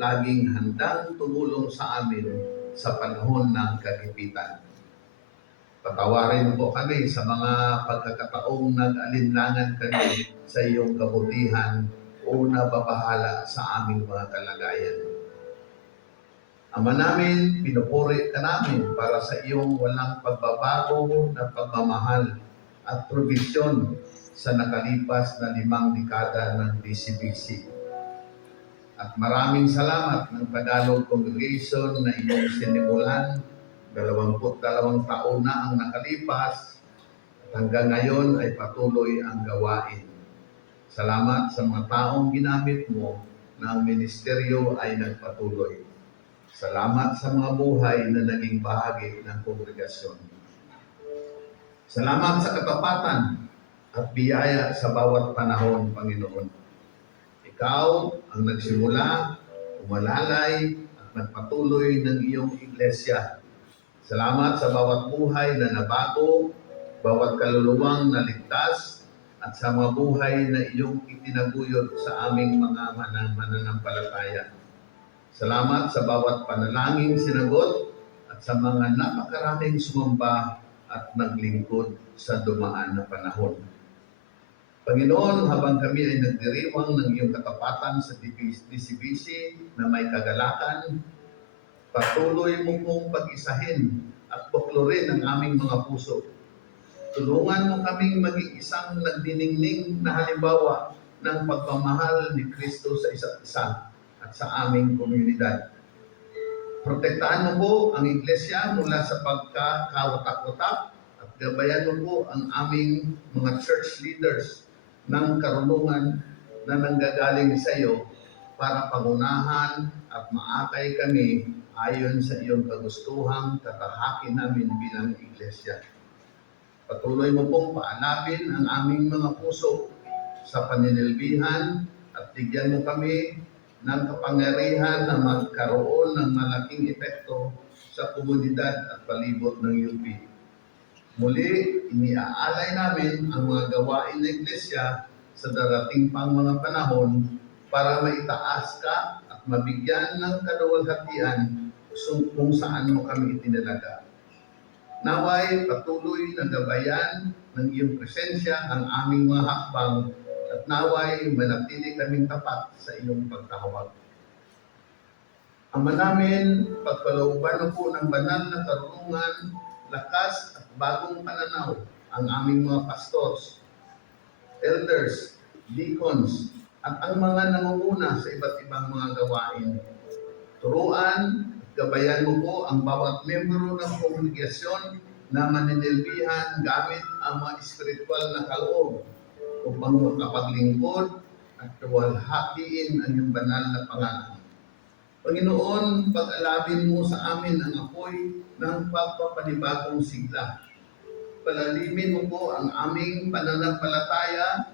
laging handang tumulong sa amin sa panahon ng kagipitan. Patawarin po kami sa mga pagkakataong nag-alinlangan kami sa iyong kabutihan o nababahala sa aming mga kalagayan. Ama namin, pinupuri ka namin para sa iyong walang pagbabago na pagmamahal at provisyon sa nakalipas na 5 dekada ng DCBC. At maraming salamat ng Tagalog Congregation na iyong sinimulan. 22 taon na ang nakalipas at hanggang ngayon ay patuloy ang gawain. Salamat sa mga taong ginamit mo na ang ministeryo ay nagpatuloy. Salamat sa mga buhay na naging bahagi ng kongregasyon. Salamat sa katapatan at biyaya sa bawat panahon, Panginoon. Ikaw ang nagsimula, umalalay at nagpatuloy ng iyong iglesia. Salamat sa bawat buhay na nabago, bawat kaluluwang naligtas, at sa mga buhay na iyong itinaguyod sa aming mga mananampalataya. Salamat sa bawat panalangin sinagot at sa mga napakaraming sumamba at naglingkod sa dumaan na panahon. Panginoon, habang kami ay nagdiriwang ng iyong katapatan sa DCBC na may kagalakan, patuloy mo pong pag-isahin at buklurin ang aming mga puso. Tulungan mo kaming maging isang nagdiningning na halimbawa ng pagmamahal ni Kristo sa isa't isa at sa aming komunidad. Protektahan mo po ang iglesia mula sa pagkakawatak-watak at gabayan mo po ang aming mga church leaders ng karunungan na nanggagaling sa iyo para pangunahan at maakay kami ayon sa iyong kagustuhang tatahakin namin bilang iglesia. Patuloy mo pong paanapin ang aming mga puso sa paninilbihan at bigyan mo kami ng kapangyarihan na magkaroon ng malaking epekto sa komunidad at palibot ng UP. Muli, iniaalay namin ang mga gawain ng iglesia sa darating pang mga panahon para maitaas ka at mabigyan ng kaluwalhatian kung saan mo kami itinalaga. Naway patuloy na gabayan ng iyong presensya ang aming mga hakbang at naway manatili kaming tapat sa iyong pagtawag. Ama namin, pagkalooban mo po ng banal na karunungan, lakas at bagong pananaw ang aming mga pastors, elders, deacons, at ang mga nangunguna sa iba't ibang mga gawain. Turuan, gabayan mo po ang bawat membro ng kongregasyon na maninilbihan gamit ang mga espiritual na kaloob upang makapaglingkod at tuwalhatiin ang iyong banal na pangalan. Panginoon, pag-alabin mo sa amin ang apoy ng pagpapanibagong sigla. Palalimin mo po ang aming pananampalataya,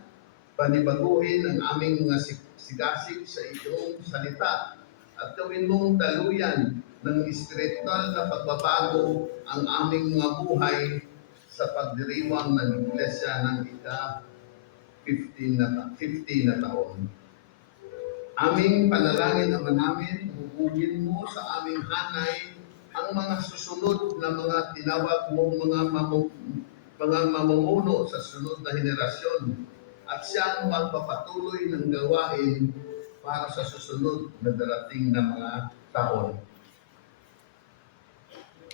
panibaguhin ang aming mga sigasig sa iyong salita, at gawin mong daluyan ng espiritual na pagbabago ang aming mga buhay sa pagdiriwang ng iglesia ng ika-50 na taon. Aming panalangin naman namin, hubugin mo sa aming hanay ang mga susunod na mga tinawag mong mga mamumuno sa sunod na henerasyon at siyang magpapatuloy ng gawain para sa susunod na darating na mga taon.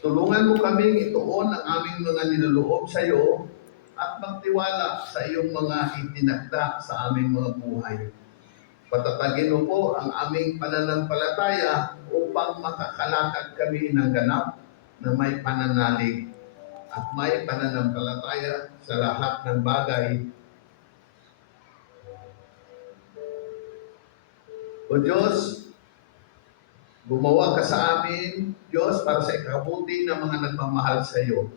Tulungan mo kaming ituon ang aming mga niloloob sa iyo at magtiwala sa iyong mga itinakda sa aming mga buhay. Patatagin mo po ang aming pananampalataya upang makakalakad kami ng ganap na may pananalig at may pananampalataya sa lahat ng bagay. O Diyos, gumawa ka sa amin, Diyos, para sa ikabuti ng mga nagmamahal sa iyo.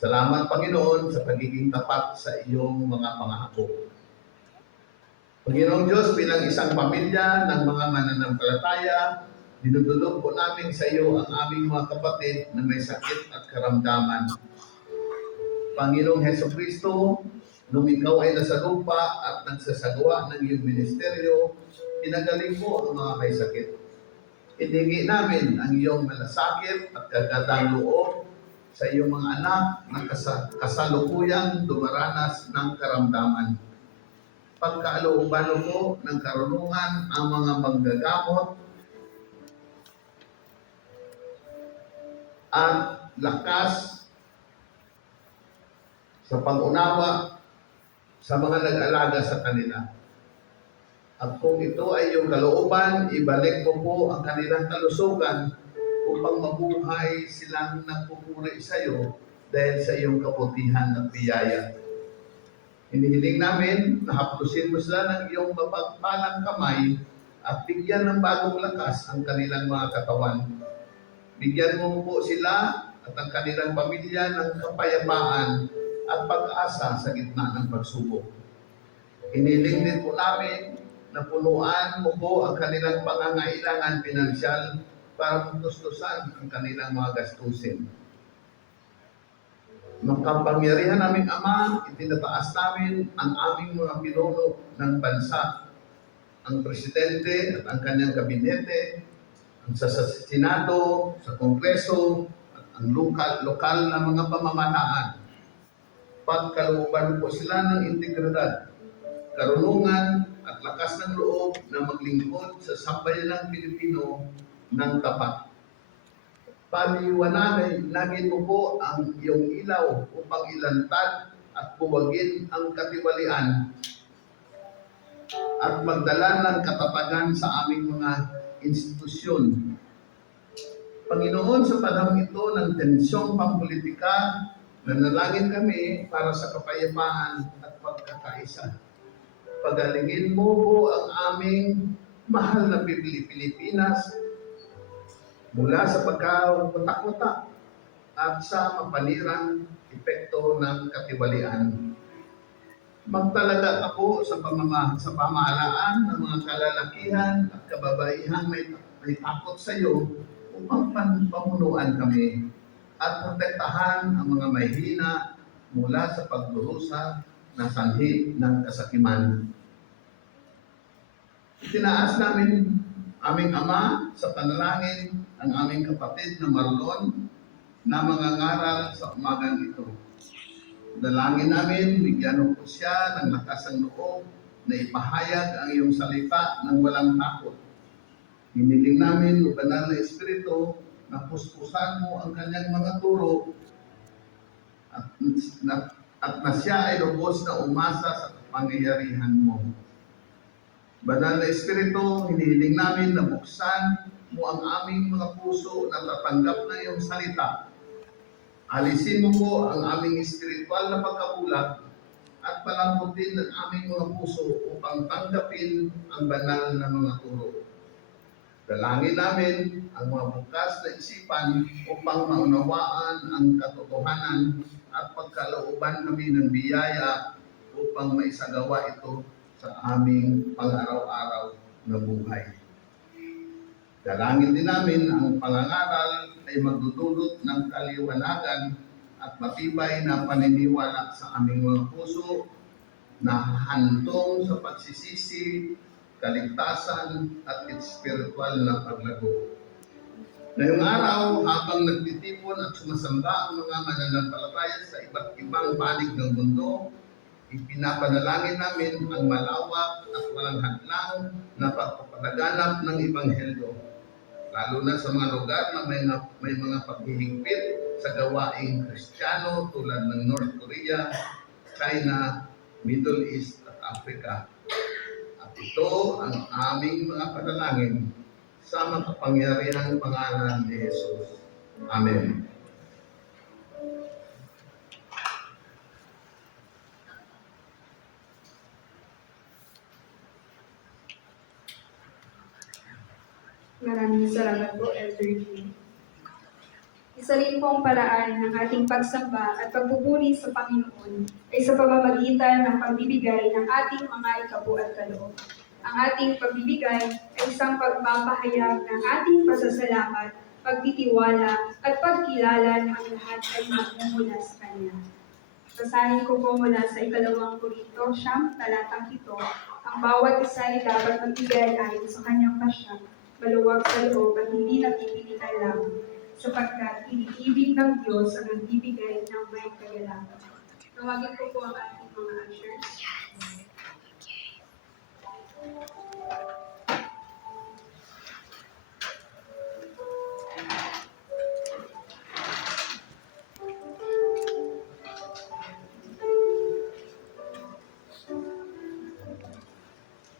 Salamat, Panginoon, sa pagiging tapat sa iyong mga pangako. Panginoong Diyos, bilang isang pamilya ng mga mananampalataya, dinudulog po namin sa iyo ang aming mga kapatid na may sakit at karamdaman. Panginoong Hesukristo, nung ikaw ay nasa lupa at nagsasagawa ng iyong ministeryo, pinagaling mo ang mga may sakit. Hiningi namin ang iyong malasakit at kagadang loob sa iyong mga anak na kasalukuyang dumaranas ng karamdaman. Pagkaalooban mo ng karunungan ang mga manggagamot at lakas sa pag-unawa sa mga nag-alaga sa kanila. At kung ito ay iyong kalooban, ibalik mo po ang kanilang kalusugan upang mabuhay silang nagpupuri sa iyo dahil sa iyong kabutihan at biyaya. Hinihiling namin na haplusin mo sila ng iyong mapagpalang kamay at bigyan ng bagong lakas ang kanilang mga katawan. Bigyan mo po sila at ang kanilang pamilya ng kapayapaan at pag-asa sa gitna ng pagsubok. Hinihiling din po namin na punuan mo po ang kanilang pangangailangan pinansyal para tustusan ang kanilang mga gastusin. Makapangyarihan naming Ama, itinataas namin ang aming mga pinuno ng bansa, ang presidente at ang kanyang kabinete, ang sa Senado, sa Kongreso, at ang lokal na mga pamamanaan. Pagkalooban po sila ng integridad, karunungan at lakas ng loob na maglingkod sa sambayanang Pilipino ng tapat. Paliwanagin mo po ang iyong ilaw upang ilantad at buwagin ang katiwalian at magdala ng katatagan sa aming mga institusyon. Panginoon, sa panahon ito ng tensyong pampolitika, nanalangin kami para sa kapayapaan at pagkakaisa. Pagalingin mo po ang aming mahal na Pilipinas mula sa pagkawatak-watak at sa mapanirang epekto ng katiwalian. Magtalaga ako sa pamahalaan ng mga kalalakihan at kababaihan may takot sa iyo upang pamunuan kami at protektahan ang mga mahihina mula sa pagdurusa na sanhi ng kasakiman. Itinaas namin aming Ama sa panalangin ang aming kapatid na Marlon na mangangaral sa umagang ito. Dalangin namin, bigyan mo po siya ng lakas ng loob na ipahayag ang iyong salita ng walang takot. Hiniling namin, o Banal na Espiritu, na puspusan mo ang kanyang mga turo at na siya ay lubos na umasa sa pangyayarihan mo. Banal na Espiritu, hinihiling namin na buksan mo ang aming mga puso na tatanggap na iyong salita. Alisin mo po ang aming espiritual na pagkabulag at palambutin ang aming mga puso upang tanggapin ang banal na mga turo. Dalangin namin ang mga bukas na isipan upang maunawaan ang katotohanan at pagkalooban kami ng biyaya upang maisagawa ito sa aming pang-araw-araw na buhay. Dalangin din namin ang pangangaral ay magdudulot ng kaliwanagan at matibay na paniniwala sa aming mga puso na hantong sa pagsisisi, kaligtasan at espiritual na paglago. Ngayong araw, habang nagtitipon at sumasamba ang mga mananampalataya sa iba't ibang panig ng mundo, ipinapanalangin namin ang malawak at walang hadlang na pagpapalaganap ng Ebanghelyo, lalo na sa mga lugar na may mga paghihigpit sa gawaing Kristiyano tulad ng North Korea, China, Middle East at Africa. At ito ang aming mga panalangin sa makapangyarihang pangalan ni Jesus. Amen. Maraming salamat po, Elder G. Isa rin pong paraan ng ating pagsamba at pagpupuri sa Panginoon ay sa pamamagitan ng pagbibigay ng ating mga ikabu at kaloob. Ang ating pagbibigay ay isang pagpapahayag ng ating pasasalamat, pagtitiwala at pagkilala na ang lahat ay magmumula sa Kanya. Basahin ko po mula sa 2 Korinto 9:7. Ang bawat isa ay dapat magbigay ayon sa kanyang pasya, maluwag sa loob at hindi napipilitan lamang, sapagkat iniibig ng Diyos ang nagbibigay ng may kagalakan. Tawagin ko po ang ating mga ushers.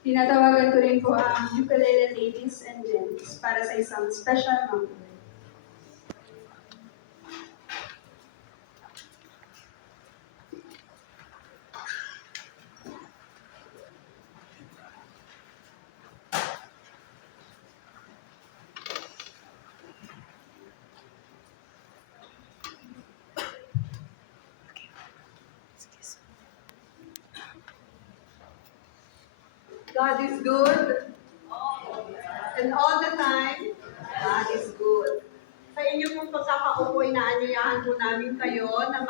Tinatawagan ko rin po ang ukulele ladies and gents para sa isang special number. God is good. And all the time, God is good. Sa inyo pong pagkakaupo, inaanyayahan po namin kayo na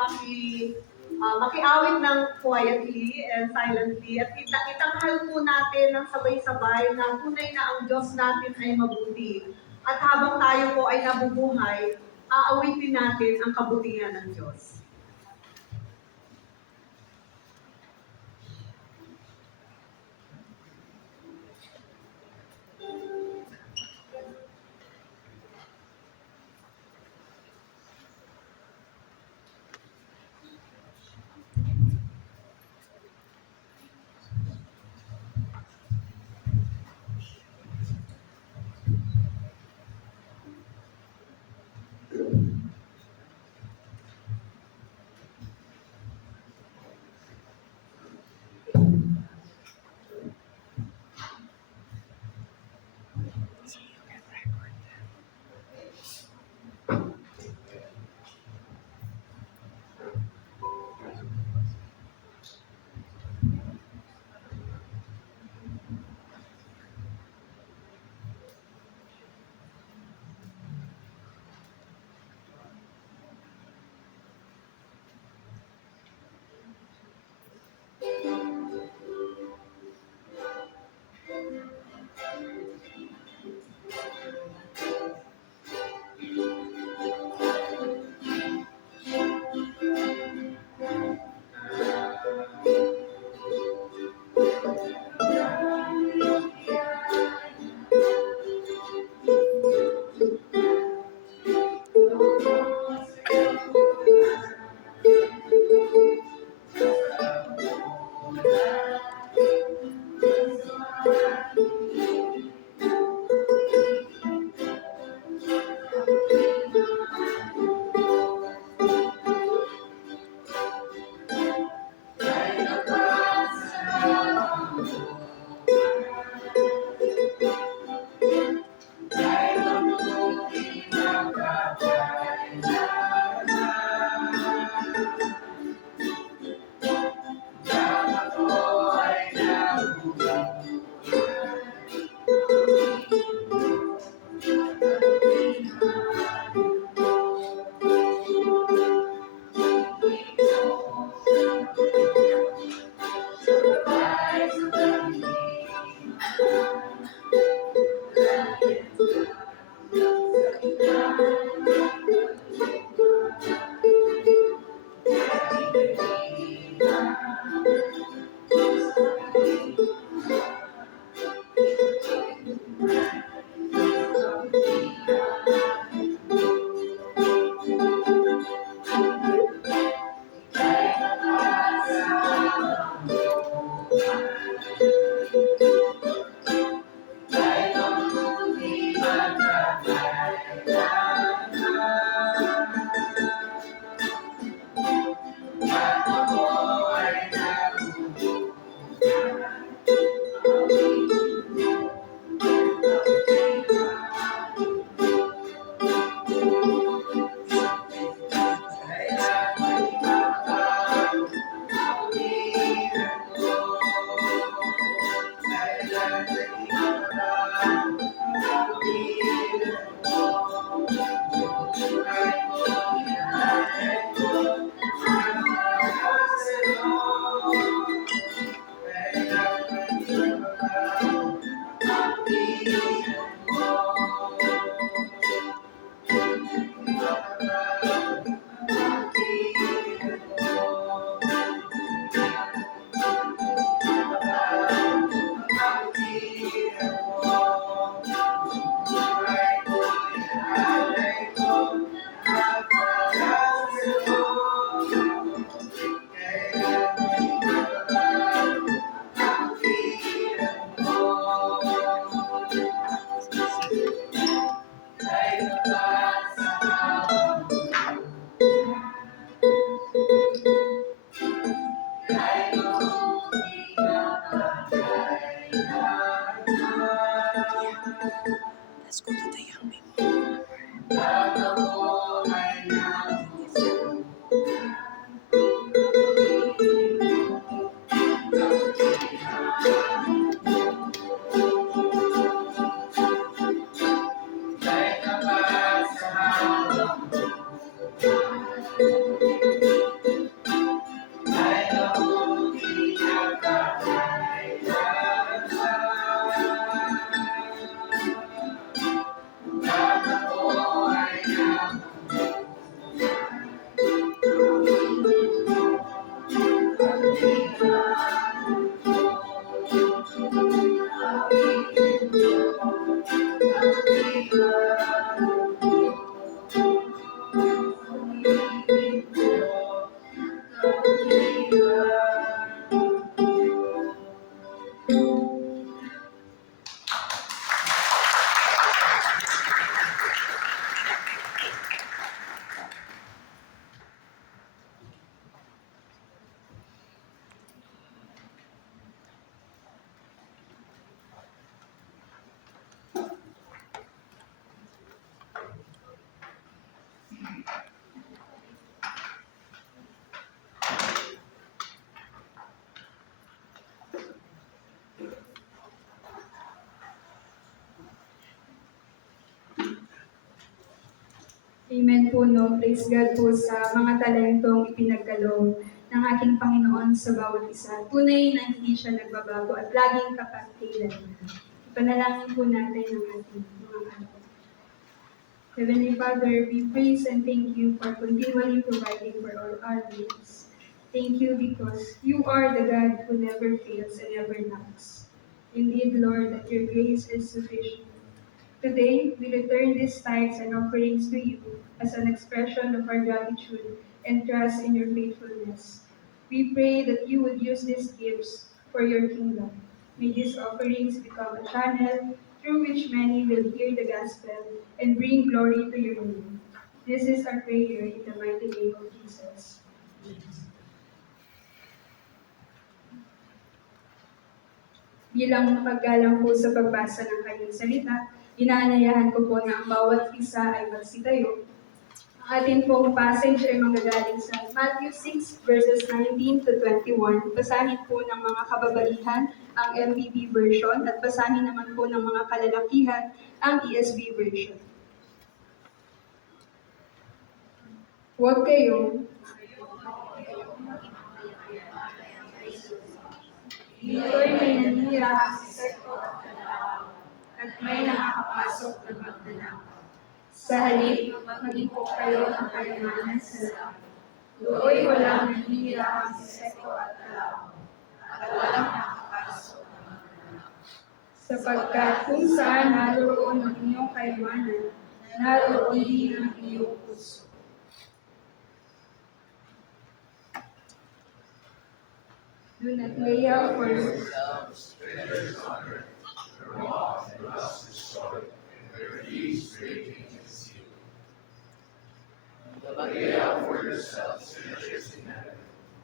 makiawit ng quietly and silently at itanghal po natin ng sabay-sabay na tunay na ang Diyos natin ay mabuti. At habang tayo po ay nabubuhay, aawitin natin ang kabutihan ng Diyos. Amen po, no? Praise God po sa mga talentong ipinagkaloob ng ating Panginoon sa bawat isa. Tunay na hindi siya nagbabago at laging tapat kailanman. Ipanalangin po natin ang ating mga anak. Heavenly Father, we praise and thank you for continually providing for all our needs. Thank you because you are the God who never fails and never lacks. Indeed, Lord, that your grace is sufficient. Today, we return these tithes and offerings to you as an expression of our gratitude and trust in your faithfulness. We pray that you would use these gifts for your kingdom. May these offerings become a channel through which many will hear the gospel and bring glory to your name. This is our prayer in the mighty name of Jesus. Bilang paggalang po sa pagbasa ng kanyang salita, inaanyayahan ko po na ang bawat isa ay magsitayo. Ang ating pong passage ay manggagaling sa Matthew 6 verses 19 to 21. Basahin po ng mga kababaihan ang MBB version at basahin naman po ng mga kalalakihan ang ESV version. Huwag kayong dito'y may nanihirahang insekto at kalawang, at may nakakapasok na magdala. Sa halip, mag-ipok kayo ng kayamanan sa langit. Do'y walang nanihirahang insekto at kalawang, at walang nakakapasok na magdala. Sapagkat kung saan naroon ang inyong kayamanan, naroon din ang iyong puso. Do not lay out for yourselves treasures on earth, where moth and rust destroy, and where thieves break in and steal. But lay out for yourselves treasures in heaven,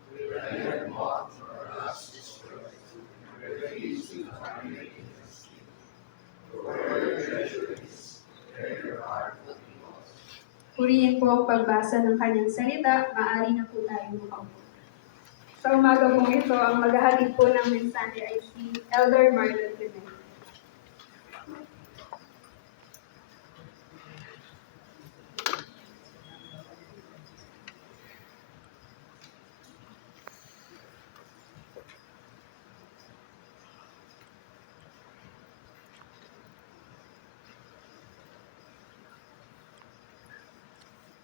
where neither moth nor rust destroys, and where thieves do not break in and steal. For where your treasure is, there your heart will be also. Purihin po ang pagbasa ng kanyang salita, maaari na po tayo makaupo. Sa umaga pong ito, ang maghahatid po ng mensahe ay si Elder Marlon Pinay.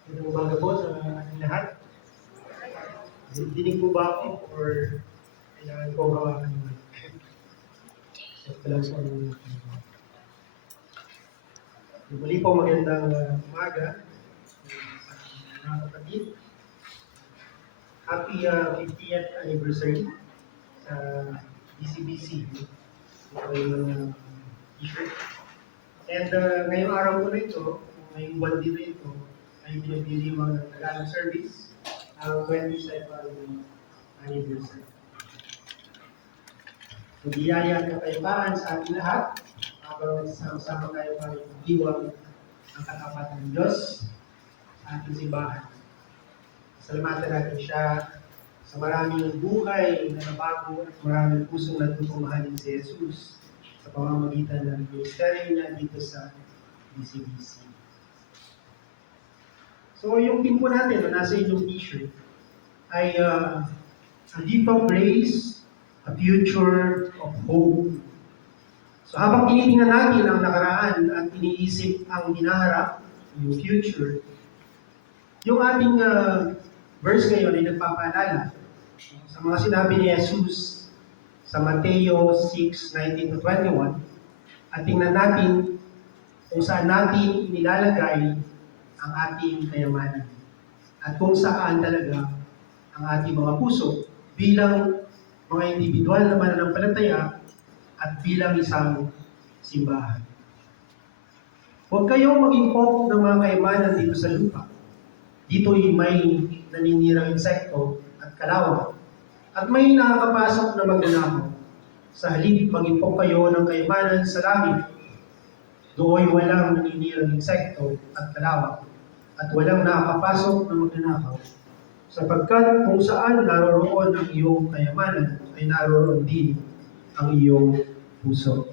Magandang umaga po sa ating lahat. Dinig po ba ako or kailangan ko hawakan yung mic? Set ko lang sa muli po magandang umaga sa mga kapatid. Happy 50th anniversary sa BCBC. Ito yung t-shirt. And ngayong araw po na ito, ngayong buwan din ito, ay pinagdiriwang ng Tagalog service ang 22nd anniversary. So, biyaya at kapayapaan sa ating lahat. sama tayo para iwang ang katapat ng Diyos sa ating simbahan. Salamatan natin siya sa maraming buhay na nabago at maraming pusong natutong mahalin si Jesus sa pamamagitan ng ministeryo niya dito sa DCBC. So yung pin po natin na nasa inyong t-shirt ay a deep of grace, a future of hope. So habang tinitingnan natin ang nakaraan at iniisip ang hinaharap, yung future, yung ating verse ngayon ay nagpapaalala sa mga sinabi ni Jesus sa Mateo 6:19-21 at tingnan natin kung saan natin inilalagay ang ating kayamanan at kung saan talaga ang ating mga puso bilang mga individual na mananampalataya at bilang isang simbahan. Huwag kayong maging pok ng mga kayamanan dito sa lupa. Dito'y may naninirang insekto at kalawang. At may nakakapasok na magnanakaw. Sa halip, maging pok kayo ng kayamanan sa langit. Do'y walang naninirang insekto at kalawang. At walang nakakapasok na magnanakaw. Sapagkat kung saan naroroon ang iyong kayamanan, ay naroroon din ang iyong puso.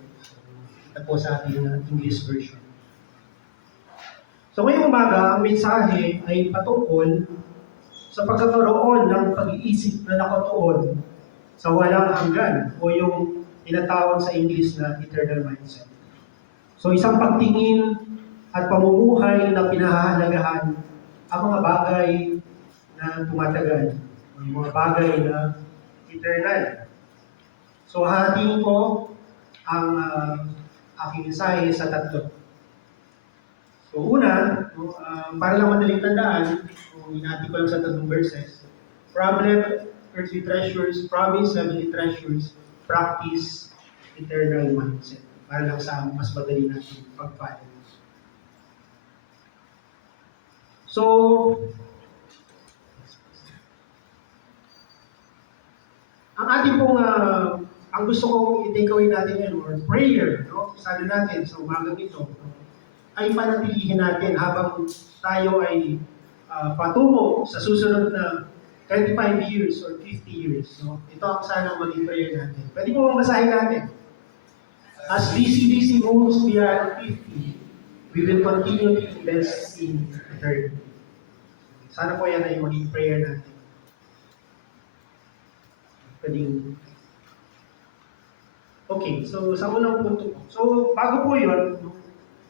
Ito po sa ating English version. So ngayong umaga, ang mensahe ay patungkol sa pagkakaroon ng pag-iisip na nakatuon sa walang hanggan o yung tinatawag sa English na eternal mindset. So isang pagtingin at pamumuhay na pinahahalagahan ang mga bagay na tumatagal, ang mga bagay na eternal. So hahatiin ko ang aking mensahe sa tatlo. So una, para lang madaling tandaan, hinati ko lang sa tatlong verses. Problem, earthly treasures, promise, heavenly treasures, practice, eternal mindset. Para lang sa mas madali natin pag-follow. So, ang ating pong, ang gusto kong i-take away natin ngayon, or prayer, no? Sana natin sa umagang ito, ay panatilihin natin habang tayo ay patungo sa susunod na 25 years or 50 years. No? Ito ang sana maging prayer natin. Pwede po mabasahin natin. As DCBC moves beyond 50, we will continue to invest in eternity. Sana po yan ay maging prayer natin. Pwedeng. Okay, so sa unang punto po. So bago po yun,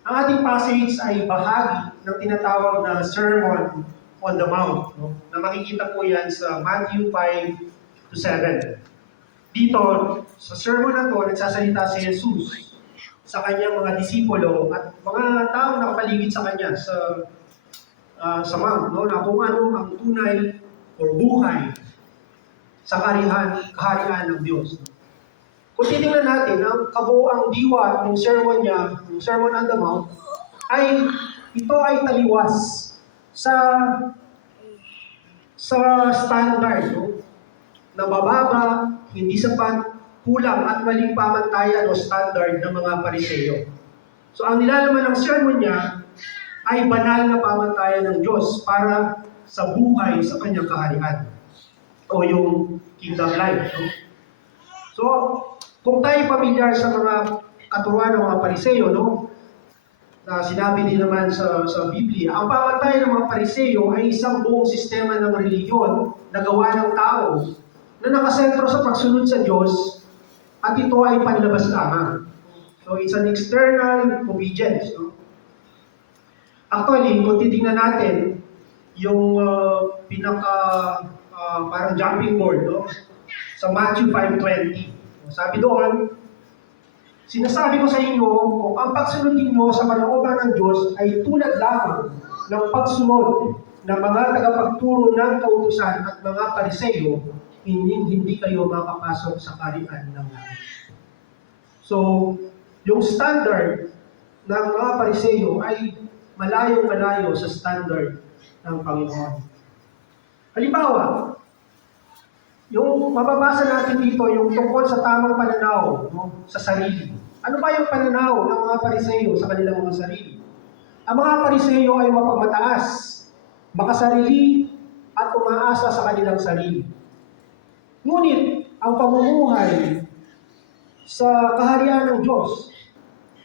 ang ating passage ay bahagi ng tinatawag na Sermon on the Mount, no? Na makikita po yan sa Matthew 5-7. Dito, sa sermon na to, nagsasalita si Jesus sa kanyang mga disipulo at mga taong nakapaligid sa kanya sa Mount, no? Na kung ano ang tunay o buhay sa kaharian ng Diyos. Kung titingnan natin, ang kabuuang diwa ng sermon niya, ng Sermon on the Mount, ay ito ay taliwas sa standard, no? Na mababa, hindi sapat, kulang at maling pamantayan o standard ng mga Pariseo. So ang nilalaman ng sermon niya ay banal na pamantayan ng Diyos para sa buhay sa kanyang kaharian o yung kingdom life. No? So, kung tayo pamilyar sa mga katuruan ng mga Pariseo, no? Na sinabi din naman sa Biblia, ang pamantayan ng mga Pariseo ay isang buong sistema ng reliyon na gawa ng tao na nakasentro sa pagsunod sa Diyos at ito ay panlabas lamang. So, it's an external obedience. No? Actually, kung titingnan natin yung parang jumping board, no? Sa Matthew 5:20. Sabi doon, sinasabi ko sa inyo, kung ang pagsunod ninyo sa kalooban ng Diyos ay tulad lamang ng pagsunod ng mga tagapagturo ng kautusan at mga Pariseo, hindi kayo makapasok sa kaharian ng langit. So, yung standard ng mga Pariseo ay malayong-malayo sa standard ng Panginoon. Halimbawa, yung mababasa natin dito, yung tungkol sa tamang pananaw, no, sa sarili. Ano ba yung pananaw ng mga Pariseyo sa kanilang mga sarili? Ang mga Pariseyo ay mapagmataas, makasarili, at umaasa sa kanilang sarili. Ngunit, ang pamumuhay sa kaharian ng Diyos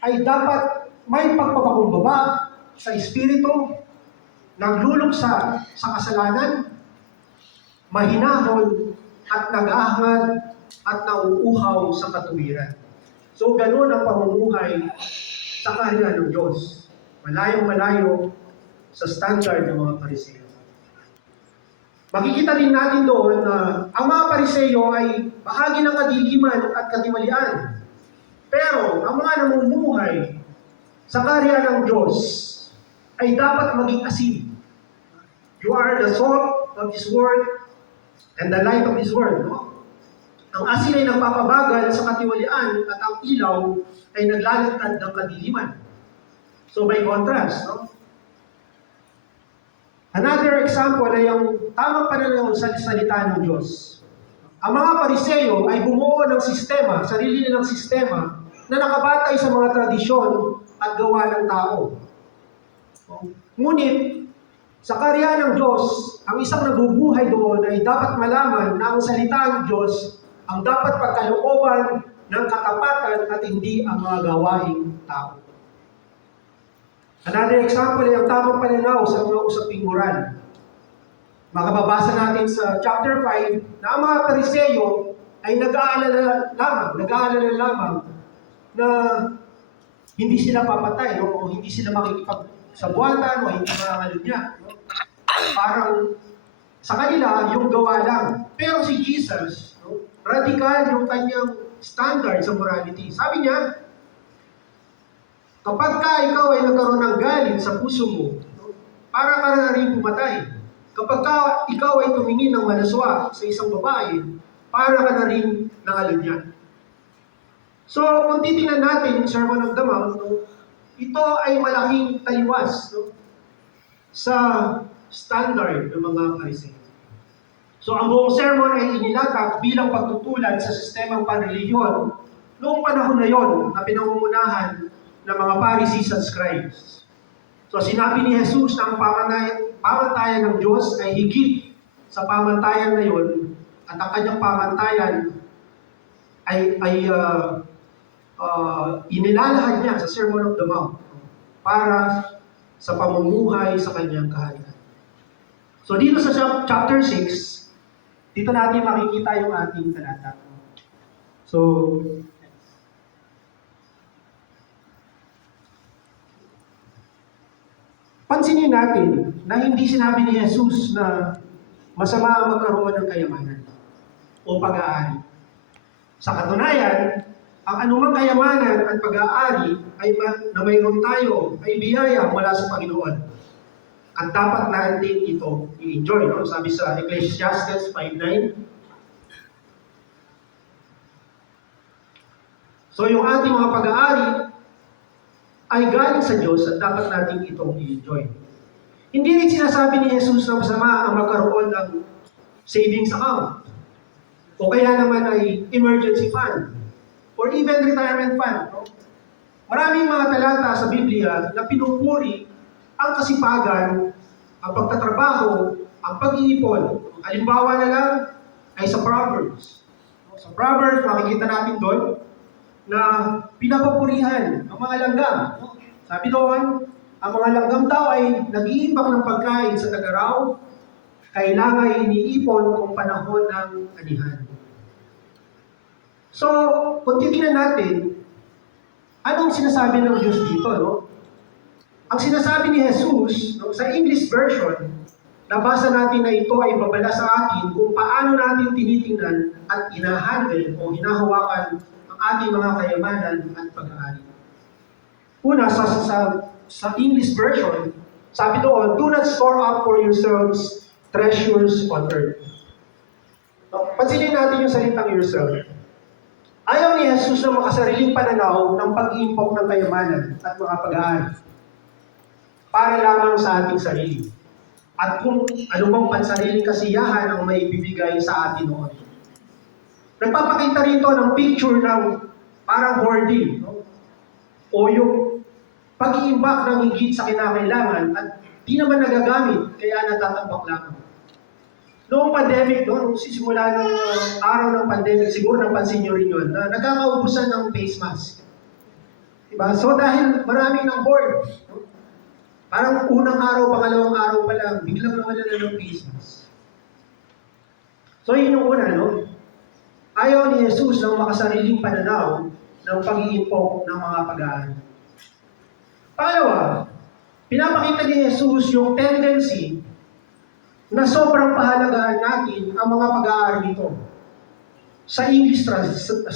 ay dapat may pagpapakumbaba sa espiritu, nagluluksa sa kasalanan, mahinahon at nag-ahad at nauuhaw sa katuwiran. So, ganun ang pamumuhay sa kaharian ng Diyos. Malayong-malayo sa standard ng mga Pariseyo. Makikita din natin doon na ang mga Pariseyo ay bahagi ng kadiliman at katiwalian. Pero ang mga namumuhay sa kaharian ng Diyos ay dapat maging asin. You are the salt of this world and the light of this world. No? Ang asin ay nagpapabagal sa katiwalian at ang ilaw ay naglalantad ng kadiliman. So by contrast, no? Another example ay ang tamang pananaw sa salita ng Diyos. Ang mga Pariseyo ay bumuo ng sistema, sarili nilang sistema, na nakabatay sa mga tradisyon at gawa ng tao. Ngunit, sa kaharian ng Diyos, ang isang nabubuhay doon ay dapat malaman na ang salita ng Diyos ang dapat pagkalooban ng katapatan at hindi ang mga gawaing tao. Another example ay ang tamang pananaw sa mga usaping moral. Makababasa natin sa chapter 5 na ang mga Pariseyo ay nag-aalala lamang na hindi sila papatay o hindi sila makikipagsabuatan o hindi mangangalunya. Parang sa kanila, yung gawa lang. Pero si Jesus, radikal yung kanyang standard sa morality. Sabi niya, kapag ikaw ay nagkaroon ng galit sa puso mo, para ka na rin pumatay. Kapag ikaw ay tumingin ng malaswa sa isang babae, para ka na rin nangalunya. So, kung titingnan natin yung Sermon on the Mount, ito ay malaking taliwas sa standard ng mga Pariseyo. So, ang buong sermon ay inilatag bilang pagtutulad sa sistemang panrelihiyon noong panahon na yon na pinangungunahan ng mga Pharisees at Scribes. So, sinabi ni Jesus na ang pamantayan ng Diyos ay higit sa pamantayan na yon at ang kanyang pamantayan ay inilalahad niya sa Sermon on the Mount para sa pamumuhay sa kanyang kaharian. So, dito sa chapter 6, dito natin makikita yung ating talata. So, pansinin natin na hindi sinabi ni Jesus na masama ang magkaroon ng kayamanan o pag-aari. Sa katunayan, ang anumang kayamanan at pag-aari ay na mayroon tayo ay biyaya mula sa Panginoon. At dapat natin ito i-enjoy. No? Sabi sa Ecclesiastes 5:9. So yung ating mga pag-aari ay galing sa Diyos at dapat natin itong i-enjoy. Hindi rin sinasabi ni Jesus na masama ang magkaroon ng savings account. O kaya naman ay emergency fund. Or even retirement fund. No? Maraming mga talata sa Biblia na pinupuri ang kasipagan, ang pagtatrabaho, ang pag-iipon. Halimbawa na lang ay sa Proverbs. Sa Proverbs, makikita natin doon na pinapapurihan ang mga langgam. Sabi doon, ang mga langgam daw ay nag-iimbak ng pagkain sa tag-araw, kailangan iniipon kung panahon ng anihan. So, kung titingnan natin, anong sinasabi ng Diyos dito, no? Ang sinasabi ni Jesus, no, sa English version, nabasa natin na ito ay babala sa atin kung paano natin tinitingnan at inahandle o hinahawakan ang ating mga kayamanan at pag-aari. Una, sa English version, sabi doon, do not store up for yourselves treasures on earth. No, pansinin natin yung salitang yourself. Ayaw ni Jesus na makasariling pananaw ng pag-iimpok ng kayamanan at mga pag-aari para lamang sa ating sarili. At kung anumang pansariling kasiyahan ang may bibigay sa atin noon. Nagpapakita rito ng picture ng parang hoarding. No? o yung pag-iimbak ng higit sa kinakailangan at di naman nagagamit, kaya natatambak lamang. Noong pandemic, nung sisimula ng araw ng pandemic, siguro napansin nyo rin yun, na nagkakaubusan ng face mask. Diba? So dahil maraming ng board, no? Parang unang araw, pangalawang araw pa lang, biglang nawala na ng face mask. So yun yung una, no? Ayaw ni Jesus ng makasariling pananaw ng pag-iimpok ng mga pag-aaral. Pangalawa, pinapakita ni Jesus yung tendency na sobrang pahalagahan natin ang mga pag-aaral nito. Sa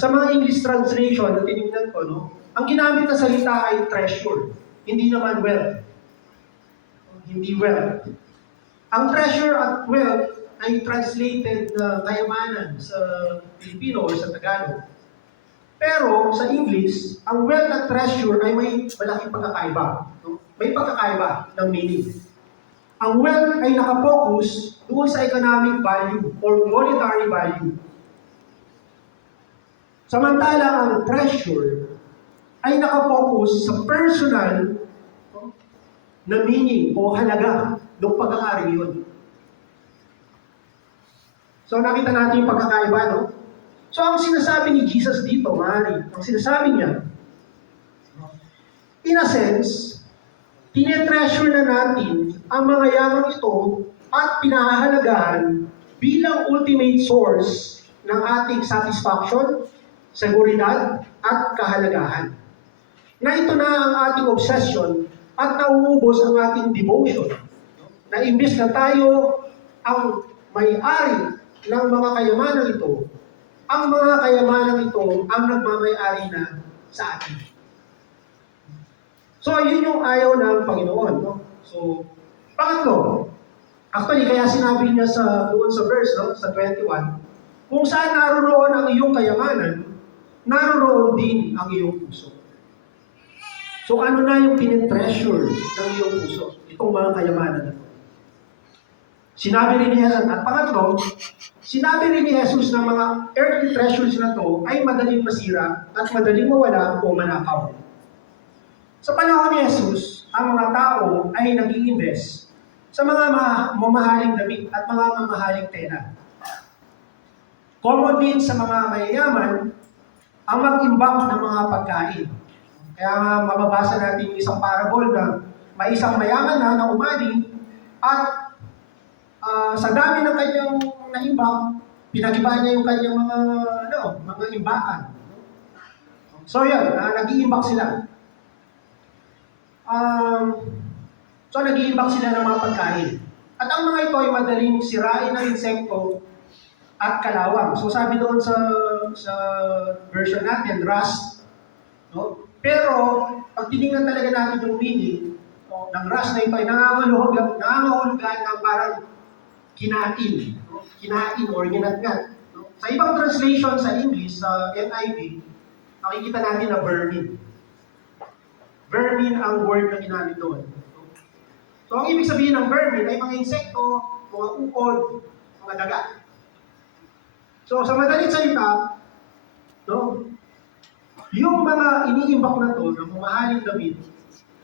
mga English translation na tinignan ko, no, ang ginamit na salita ay treasure, hindi naman wealth. Hindi wealth. Ang treasure at wealth ay translated na kayamanan sa Filipino o sa Tagalog. Pero sa English, ang wealth at treasure ay may malaking pagkakaiba. No? May pagkakaiba ng meaning. Ang wealth ay nakapokus doon sa economic value or monetary value. Samantala, ang treasure ay nakapokus sa personal na meaning o halaga ng pagkakari yun. So nakita natin yung pagkakaiba, no? So ang sinasabi ni Jesus dito, Mari, ang sinasabi niya, in a sense, tinetreasure na natin ang mga yaman ito at pinahahalagahan bilang ultimate source ng ating satisfaction, seguridad, at kahalagahan. Na ito na ang ating obsession at nauubos ang ating devotion. Na imbis na tayo ang may-ari ng mga kayamanan ito, ang mga kayamanan ito ang nagmamay-ari na sa atin. So, yun yung ayaw ng Panginoon. No? So, pangatlo, actually, kaya sinabi niya doon sa verse, no, sa 21, kung saan naroon ang iyong kayamanan, naroon din ang iyong puso. So, ano na yung tinitreasure ng iyong puso? Itong mga kayamanan na ito. Sinabi rin ni Jesus, at pangatlo, sinabi rin ni Jesus na mga earthly treasures na to ay madaling masira at madaling mawala o manakaw. Sa panahon ni Jesus, ang mga tao ay nag-i-invest sa mga mamahaling damit at mga mamahaling tela. Common din sa mga mayayaman ang mag-imbak ng mga pagkain. Kaya nga mababasa natin yung isang parable na may isang mayaman na umani at sa dami ng kanyang naimbak, pinag-iba niya yung kanyang mga imbakan. So yan, nag-iimbak sila. So nag-iimbak sila ng mga pagkain. At ang mga ito ay madaling sirain ng insekto at kalawang. So sabi doon sa version natin, rust. No? Pero pag tinignan talaga natin yung meaning ng rust na ito ay nangangahulugan ng parang kinain. No? Kinain or ginatgat. No? Sa ibang translation sa English, sa NIV, makikita natin na vermin. Vermin ang word na ginamit doon. So, ang ibig sabihin ng vermin ay mga insekto, mga ukod, mga daga. So, sa madaling salita, no, yung mga iniimbak na to, ng mamahaling damit,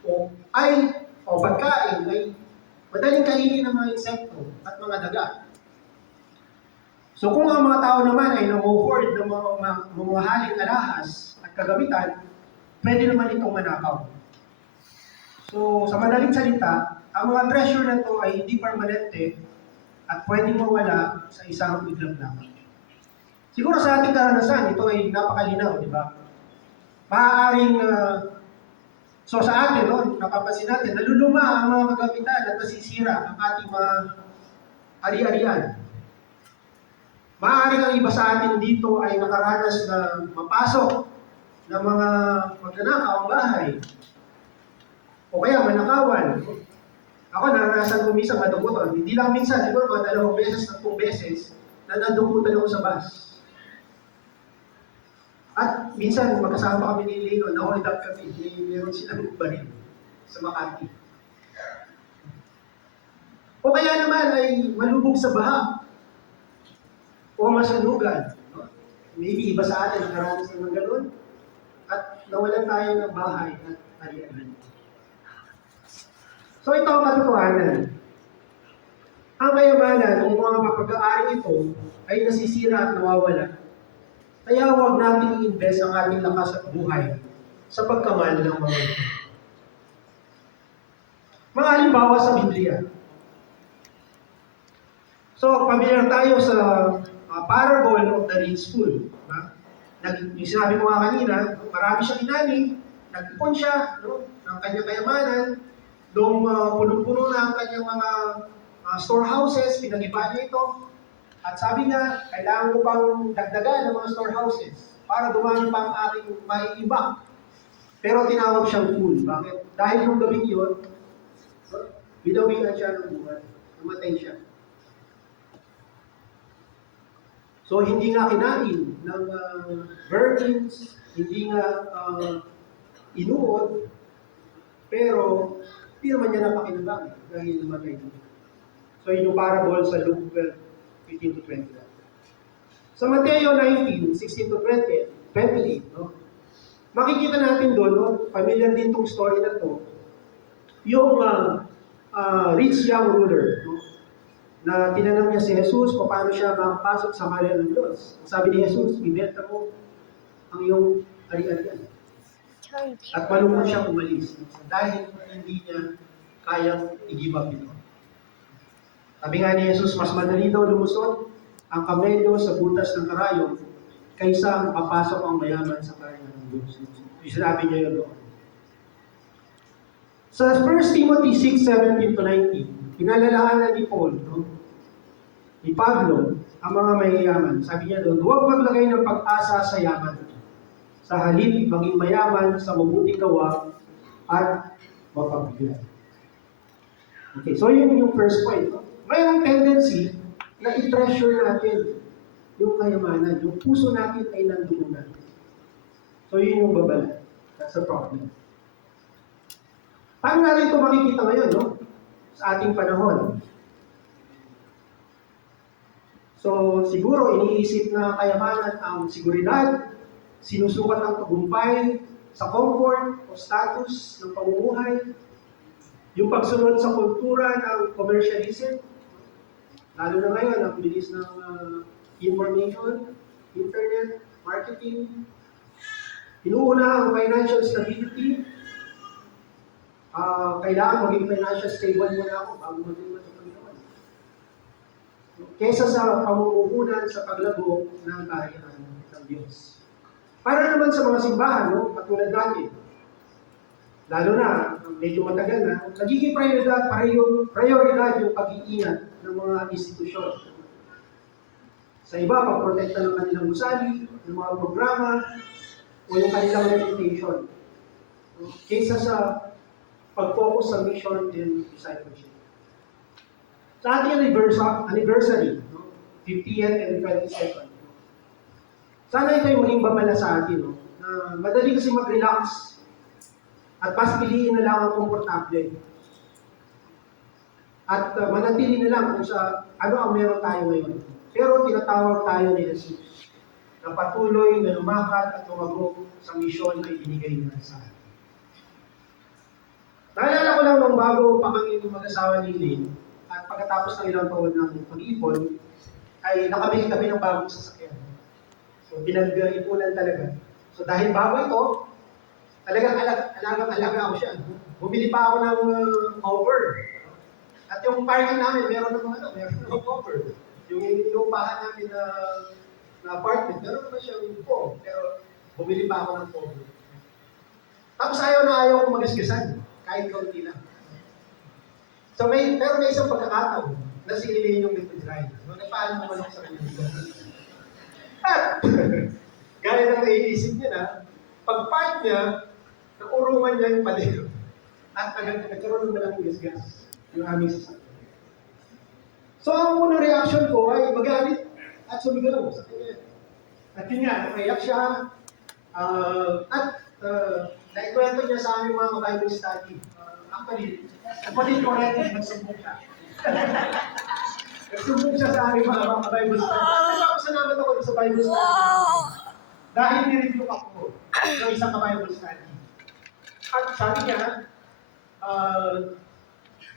o pagkain, ay madaling kainin ng mga insekto at mga daga. So, kung ang mga tao naman ay nang-hoard ng mga mamahaling alahas at kagamitan, pwede naman itong manakaw. So, sa madaling salita, ang mga treasure na ito ay hindi permanente at pwedeng mawala sa isang biglang lamang. Siguro sa ating karanasan, ito ay napakalinaw, di ba? Maaaring, so sa atin, no, napapansin natin, naluluma ang mga kagamitan at nasisira ang ating mga ari-arian. Maaaring ang iba sa atin dito ay nakaranas na mapasok ng mga magnanakaw ang bahay. O kaya manakawan. Ako naranasan ko minsan madugutan. Hindi lang minsan, siguro mga 2 beses, 3 beses na nadugutan ako sa bus. At minsan magkasama kami ni Lino, na-hold up kami. Meron silang baril sa Makati. O kaya naman ay malubog sa baha. O masanugan. Maybe iba sa atin nakaranas ng gano'n. At nawalan tayo ng bahay at ari-arian. So ito ang katotohanan. Ang kayamanan ng mga mapag-aari ito ay nasisira at nawawala. Kaya huwag natin i-invest ang ating lakas at buhay sa pagkamal ng mga ito. Mga halimbawa sa Biblia. So, pamilyar tayo sa parable of the rich fool. Yung sinabi ko nga kanina, marami siyang inaning, nag-ipon siya ng kanyang kayamanan, nung punong-puno na ang kanyang mga storehouses, pinag-iba niya ito. At sabi niya, kailangan ko pang dagdagan ng mga storehouses para dumami pa ang aking maiiba. Pero tinawag siyang fool. Bakit? Dahil nung gabing yun, binawian siya ng buhay. Namatay siya. So, hindi nga kinain ng virgins, hindi nga inuod, pero hindi naman niya napakinabang dahil namatay niya. So, yun yung parable sa Luke 12, 15 to 20. Sa Mateo 19, 16 to 28, no? Makikita natin doon, no? Familiar din itong story na to, yung rich young ruler, no? Na tinanong niya si Jesus kung paano siya makapasok sa kaharian ng Diyos. Sabi ni Jesus, ibenta mo ang iyong ari-arian. At malungkot siya umalis dahil hindi niya kayang i-give up ito. Sabi nga ni Jesus, mas madali daw lumusot ang kamelyo sa butas ng karayo kaysa mapasok ang mayaman sa kaharian ng Diyos. Yung sinabi niya yun doon. Sa 1 Timothy 6:17 to 19, pinalalahanan ni Paul, no? Ni Pablo, ang mga mayayaman. Sabi niya doon, huwag maglagay ng pag-asa sa yaman. Sa halip, maging mayaman sa mabuting gawa at mapagbigat. Okay, so yun yung first point. No? Mayroong tendency na i-treasure natin yung kayamanan. Yung puso natin ay nandoon na. So yun yung babala. That's the problem. Paano natin ito makikita ngayon, no? Sa ating panahon. So, siguro iniisip na kayamanan ang seguridad, sinusukat ang tagumpay sa comfort o status ng pamumuhay, yung pagsunod sa kultura ng commercialism, lalo na ngayon, ang bilis ng information, internet, marketing, inuuna ang financial stability. Kailangan maging financial stable muna ako bago maging sa Panginoon. Kesa sa pamumuhunan sa paglago ng kaharian ng Diyos. Para naman sa mga simbahan, no? Katulad dati, lalo na, medyo matagal na, nagiging prioridad yung pag-iingat ng mga institusyon. Sa iba, pagprotekta ng kanilang gusali, ng mga programa, o yung kanilang reputation. Kesa sa pag-focus sa mission and discipleship. Sa ating anniversary, no? 50th and 22nd. Sana ito yung maging babala sa atin, no? Na madali kasi mag-relax at mas piliin na lang ang komportable. At manatili na lang kung sa ano ang meron tayo ngayon. Pero tinatawag tayo ni Jesus na patuloy na lumakad at tumago sa misyon na ibinigay niya sa atin. Naalala ko lang nung bago pa kami mag-asawa ni Lynn, at pagkatapos ng ilang taon ng pag-iipon, ay nakabili kami ng bagong sasakyan. So, pinag-ipunan talaga. So, dahil bago ito, talagang alaga ako siya. Bumili pa ako ng cover. At yung parking namin, meron ng cover. Yung inupahan namin na apartment, meron naman siyang foam. Pero, bumili pa ako ng cover. Tapos ayaw kong magasgasan. Kahit kaunti lang. So pero may isang pagkakataon na si Elaine yung nag-drive. No, nagpaalam naman ako sa kanya. At gaya ng naiisip niya na, pag-park niya, nakurungan niya yung padero. At nagkaroon ng malang gas-gas yung aming sasakyan. So ang unang reaction ko ay magalit at sumigaw sa kanya. At yun nga, nakayak siya. Naikwento niya sa aming mga Bible study. Actually, kapatid ko rin, nagsumbong siya. Nagsumbong siya sa aming mga Bible study. Nagpapasalamat ako sa Bible study. Dahil nireview ako. ng isang ka-Bible study. At sabi niya,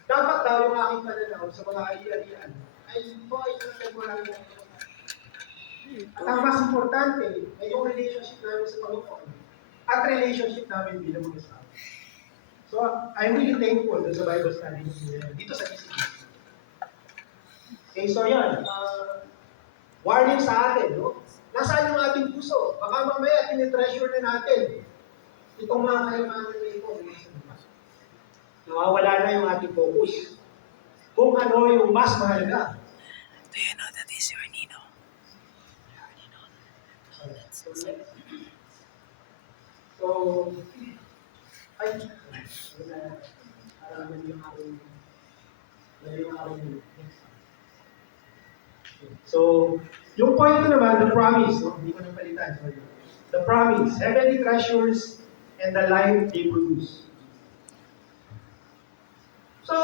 dapat daw yung aking pananaw sa mga ari-arian ay ito ay temporary na ito. At ang mas importante ay yung relationship namin sa Panginoon at relationship namin bilang mga tao. So, I'm really thankful sa Bible study dito sa ECB. Okay, so yan. Warning sa atin, no? Nasaan yung ating puso? Baka mamaya tinitreasure na natin itong mga kayamanan na ito. Nawawala na yung ating focus. Kung ano yung mas mahalaga. Do you know that is your Nino? So, ay, so, yung point ko naman, the promise, no? Hindi ko nang palitan, sorry. The promise, heavenly treasures and the life they produce. So,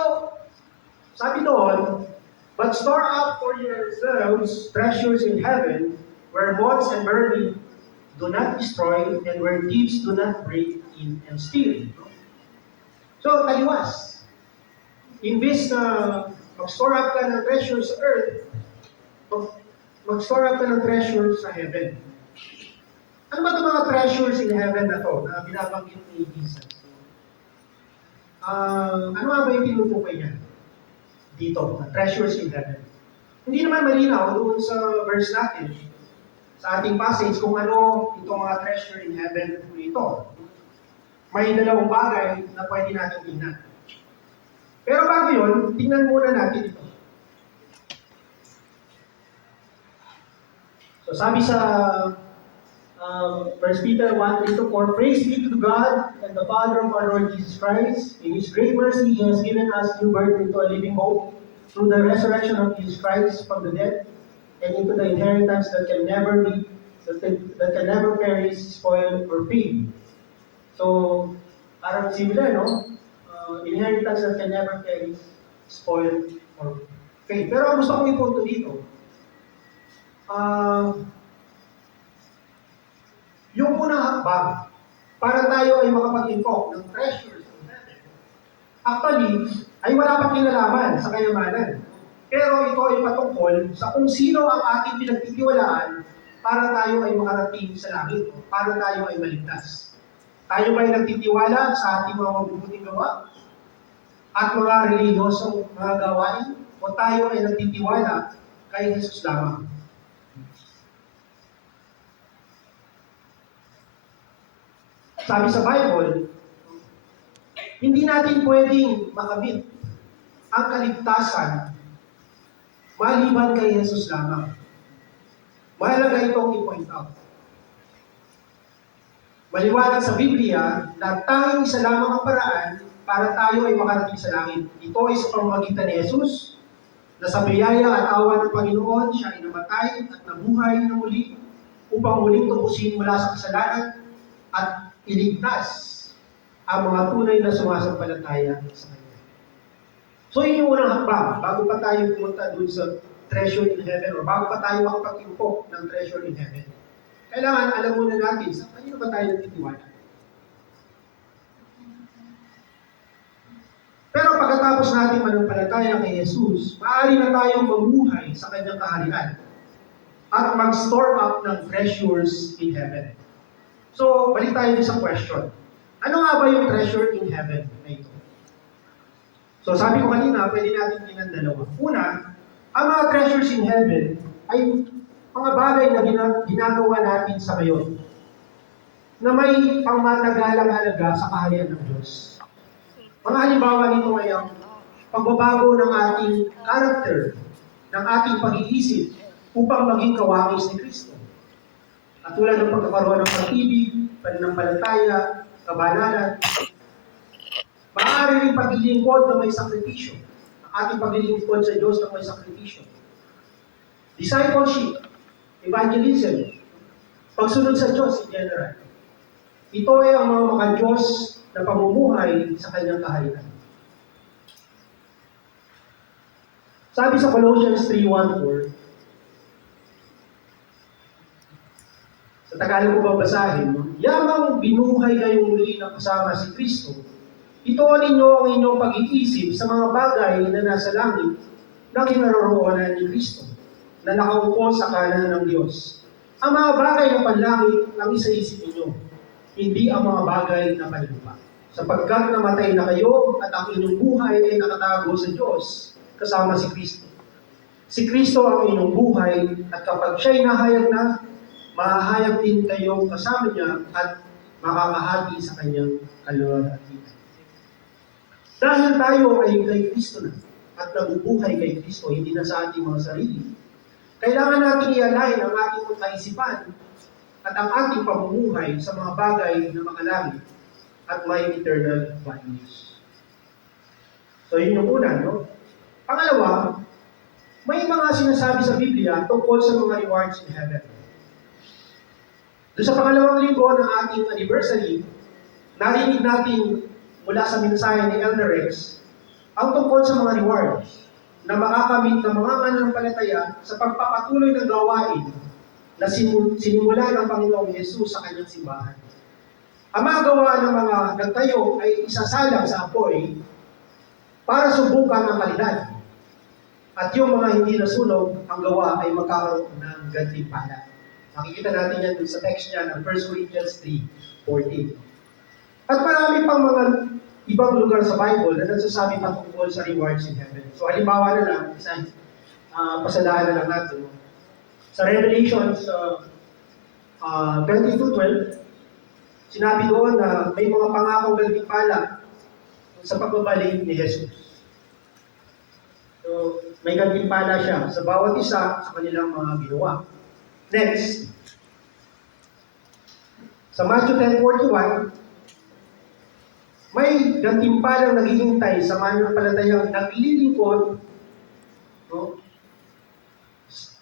sabi doon, but store up for yourselves treasures in heaven, where moths and vermin do not destroy, and where thieves do not break in and steal. So, taliwas. Imbis na mag-store up ka ng treasure sa earth, mag-store up ka ng treasure sa heaven. Ano ba itong mga treasures in heaven na to na binabanggit ni Jesus? Ano nga ba yung tinutukoy niya? Dito, na treasures in heaven. Hindi naman malinaw doon sa verse natin, sa ating passage, kung ano itong mga treasure in heaven ito. May dalawang bagay na pwede natin tingnan. Pero bago yun, tingnan muna natin ito. So sabi sa 1 Peter 1:3-4, praise be to God and the Father of our Lord Jesus Christ. In His great mercy, He has given us new birth into a living hope through the resurrection of Jesus Christ from the dead and into the inheritance that can never be, that can never perish, spoil, or fade. So, parang similar, no? Inheritance that can never perish, spoil, or fade. Pero ang gusto kong ipunto dito, yung unang hakbang, para tayo ay makapag-invoke ng treasures in heaven, actually, ay wala pang kinalaman sa kayamanan. Pero ito ay patungkol sa kung sino ang ating pinagtitiwalaan para tayo ay makarating sa langit, para tayo ay maligtas. Tayo ba ay nagtitiwala sa ating mga mabubuting gawa at mga relihiyosong mga gawain, o tayo ay nagtitiwala kay Jesus lamang? Sabi sa Bible, hindi natin pwedeng makamit ang kaligtasan maliban kay Jesus lamang. Mahalaga itong i-point out. Maliwanag sa Biblia na tanging isa lamang ang paraan para tayo ay makarating sa langit. Ito ay sa pamamagitan ni Jesus, na sa biyaya at awa ng Panginoon, siya ay namatay at nabuhay na muli upang muling tubusin mula sa kasalanan at iligtas ang mga tunay na sumasampalataya sa Kanya. So yun yung unang hakbang, bago pa tayo pumunta dun sa treasure in heaven, o bago pa tayo makapag-impok ng treasure in heaven. Kailangan alam muna natin sa kanino ba tayo nagtitiwala. Pero pagkatapos natin manampalataya kay Jesus, maaari na tayong mamuhay sa Kanyang kaharian at mag-store up ng treasures in heaven. So, balik tayo sa question. Ano nga ba yung treasure in heaven na ito? So, sabi ko kanina, pwede natin tingnan dalawa. Una, ang mga treasures in heaven ay mga bagay na ginagawa natin sa ngayon na may pangmatagalang halaga sa kaharian ng Diyos. Mga halimbawa nito ay ang pagbabago ng ating character, ng ating pag-iisip upang maging kawangis ni Kristo. At tulad ng pagkakaroon ng pag-ibig, pananampalataya, kabanalan, maaari rin paglilingkod na may sakripisyo. Ang ating paglilingkod sa Diyos na may sakripisyo. Discipleship, evangelism, pagsunod sa Diyos in general. Ito ay ang mga maka-Diyos na pamumuhay sa Kanyang kaharian. Sabi sa Colossians 3:1-4, sa Tagalog ko babasahin, no? Yamang binuhay kayong muli ng kasama si Kristo, ituon ninyo ang inyong pag-iisip sa mga bagay na nasa langit na kinaroroonan ni Kristo, na nakaupo sa kanan ng Diyos. Ang mga bagay na panlangit ang isa-isip ninyo, hindi ang mga bagay na panlupa. Sapagkat namatay na kayo at ang inyong buhay ay nakatago sa Diyos kasama si Kristo. Si Kristo ang inyong buhay at kapag siya'y nahayag na, mahahayag din kayo kasama niya at makakahati sa kanyang kalwalhatian. Dahil tayo ay kay Kristo na at nabubuhay kay Kristo, hindi na sa ating mga sarili, kailangan natin i-align ang ating kaisipan at ang ating pamumuhay sa mga bagay na makalangit at may eternal values. So yun yung una, no? Pangalawa, may mga sinasabi sa Biblia tungkol sa mga rewards in heaven. Doon sa pangalawang linggo ng ating anniversary, narinig natin mula sa mensahe ni Elder Rex ang tungkol sa mga rewards na makakamit ng mga mananampalataya sa pagpapatuloy ng gawain na sinimula ng Panginoong Yesus sa kanyang simbahan. Ang mga gawa ng mga nagtayo ay isasalang sa apoy para subukan ang kalidad. At yung mga hindi nasunog, ang gawa ay magkakaroon ng gantimpala. Makikita natin yan sa text niya ng 1 Corinthians 3:14. At marami pang mga ibang lugar sa Bible na nagsasabi patungkol sa rewards in heaven. So halimbawa na lang, isang pasadahan na lang natin. Sa Revelations 22:12, sinabi doon na may mga pangakong gantimpala sa pagbabalik ni Jesus. So, may gantimpala siya sa bawat isa sa kanilang mga ginawa. Next, sa Matthew 10:41, may gantimpalang naghihintay sa mananampalatayang naglilingkod, no,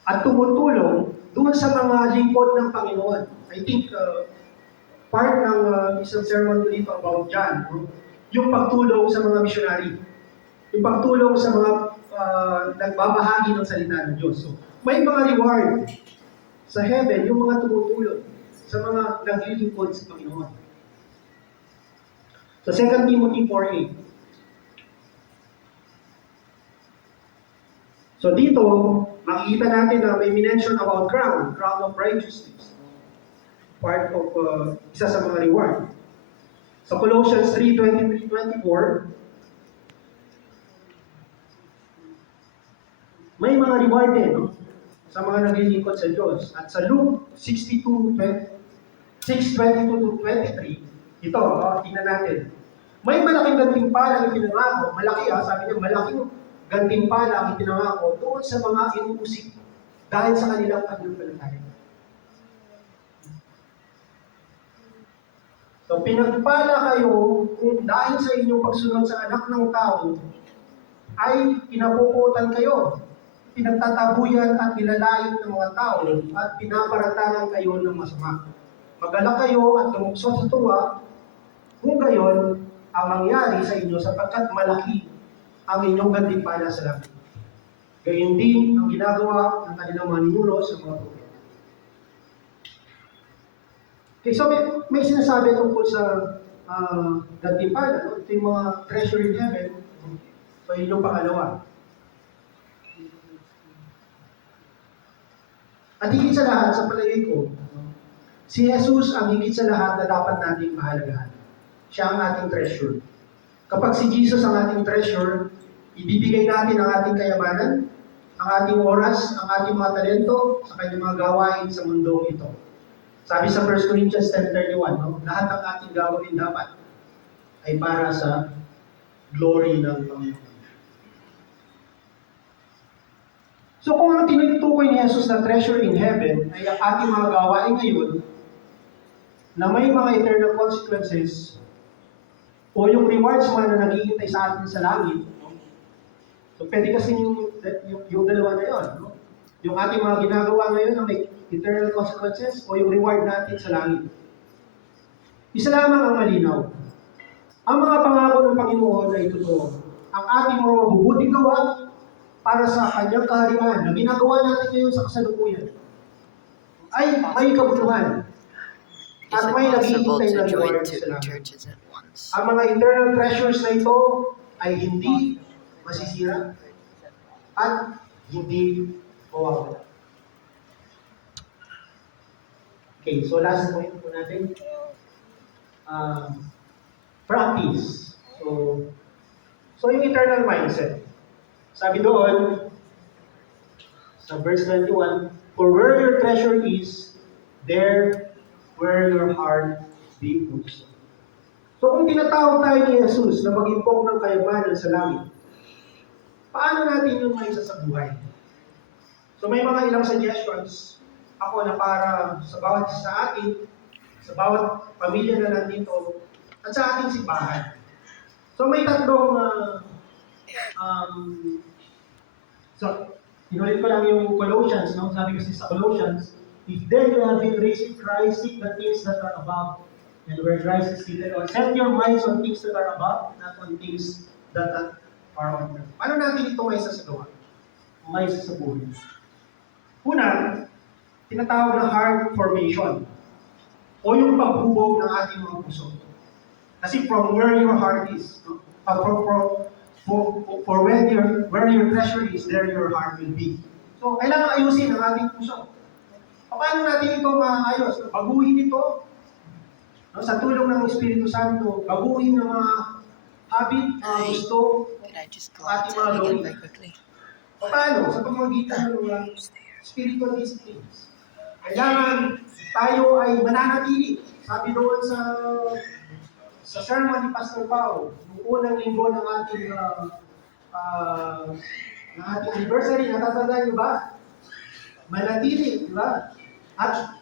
at tumutulong doon sa mga lingkod ng Panginoon. I think part ng isang sermon ko dito about John, no, yung pagtulong sa mga missionary, yung pagtulong sa mga nagbabahagi ng salita ng Diyos. So, may mga reward sa heaven, yung mga tumutulong sa mga naglilingkod sa Panginoon. Sa 2 Timothy 4:8. So dito, makikita natin na may minention about crown of righteousness. Part of isa sa mga reward. Sa Colossians 3:23-24, may mga reward din, no, sa mga naglilingkod sa Diyos. At sa Luke 6:22-23, ito, tingnan natin. May malaking gantimpala ang ipinangako, malaki sabi niya, malaking gantimpala ang ipinangako doon sa mga inuusik dahil sa kanilang pananampalataya. So, pinagpala kayo kung dahil sa inyong pagsunod sa anak ng tao, ay pinapuputan kayo, pinagtatabuyan at nilalain ng mga tao, at pinaparatangan kayo ng masama. Magalak kayo at lumukso sa tuwa, kung gayon, ang mangyari sa inyo sapagkat malaki ang inyong gantimpala sa langit. Gayon din ang ginagawa ng kanilang mga ninuno sa mga propeta. Okay, so may sinasabi tungkol sa gantimpala, no? Ito yung mga treasure in heaven. So yun yung pangalawa. At higit sa lahat, sa palagay ko, si Jesus ang higit sa lahat na dapat nating mahalagahan. Siya ang ating treasure. Kapag si Jesus ang ating treasure, ibibigay natin ang ating kayamanan, ang ating oras, ang ating mga talento sa kanyang mga gawain sa mundong ito. Sabi sa 1 Corinthians 10:31, no, lahat ng ating gawin dapat ay para sa glory ng Panginoon. So kung ang tinutukoy ni Jesus na treasure in heaven ay ang ating mga gawain ngayon na may mga eternal consequences, o yung rewards man na naghihintay sa atin sa langit, no? So pwede kasi yung dalawa na yun, no? Yung ating mga ginagawa ngayon na may eternal consequences o yung reward natin sa langit. Isa lamang ang malinaw. Ang mga pangako ng Panginoon ay totoo. Ang ating mga mabubuting gawa para sa kanyang kaharian na ginagawa natin ngayon sa kasalukuyan ay may kabuluhan Is at it may possible naghihintay to na join reward two sa langit. churches at once? Ang mga eternal treasures na ito ay hindi masisira at hindi mawawala. Okay, so last point po natin. Practice. So yung eternal mindset. Sabi doon, sa verse 21, for where your treasure is, there where your heart be also. So kung tinatawag tayo ni Jesus na mag-impok ng kayamanan sa langit, paano natin yung maisa sa buhay? So may mga ilang suggestions ako na para sa bawat isa sa atin, sa bawat pamilya na nandito, at sa ating simbahan. So may tatlong so inulit ko lang yung Colossians, no? Sabi kasi sa Colossians, if then you have been raised with Christ, seek the things that are above, and where Christ is seated on. Set your minds on things that are above, not on things that are on earth. Paano natin ito may sasagawa? May sasabuhin. Una, tinatawag na heart formation o yung paghubog ng ating mga puso. Kasi from where your heart is, no? For where your treasure is, there your heart will be. So, kailangan ayusin ang ating puso. Paano natin ito maayos? Baguhin ito. No? Sa tulong ng Espiritu Santo, baguhin ang mga habit, mga gusto, Can I just go ating mga outside again gawin. very quickly? Paano? Sa pamamagitan ng mga spiritual disciplines. Kailangan tayo ay mananatili. Sabi doon sa sermon ni Pastor Pao, noong unang linggo ng ating anniversary, natatandaan niyo ba? Manatili, di ba? At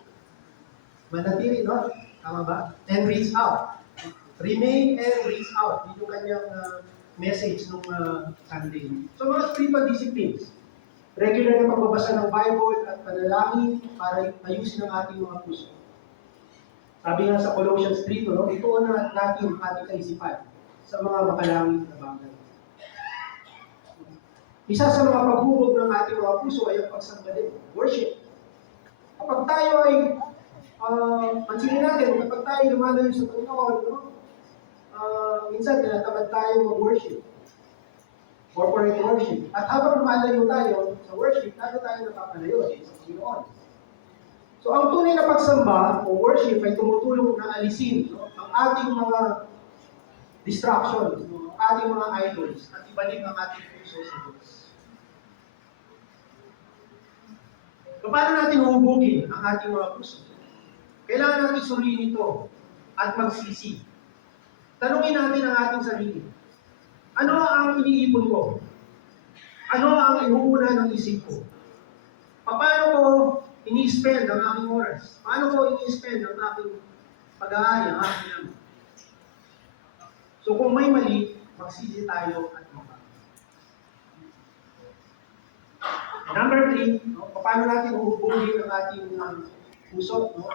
manatili, no? Tama ba? And reach out. Remain and reach out. Yun yung kanyang message nung Sunday. So mga spiritual disciplines. Regular na pagbabasa ng Bible at panalangin para ayusin ang ating mga puso. Sabi nga sa Colossians 3, no, ituon na natin ang ating kaisipan sa mga makalangit na bagay. Isa sa mga paghubog ng ating mga puso ay ang pagsamba din, worship. Kapag tayo ay, pansinin natin, kapag tayo lumalayo sa Panginoon, no, minsan tinatamad tayo mag-worship. Corporate worship. At habang lumalayo tayo sa worship, lalo tayo napapalayo sa Panginoon. So ang tunay na pagsamba o worship ay tumutulong na alisin, no, ang ating mga distractions, no, ang ating mga idols, at ibalik ang ating puso sa Diyos. So paano natin hubugin ang ating mga puso? Kailangan natin suriin ito at magsisi. Tanungin natin ang ating sarili. Ano ang iniipon ko? Ano ang inuuna ng isip ko? Paano ko ini-spend ang aking oras? Paano ko ini-spend ang aking pag-aari, ang aking naman? So kung may mali, magsisi tayo at magbago. Number 3, no, paano natin uhubugin ang ating puso? No?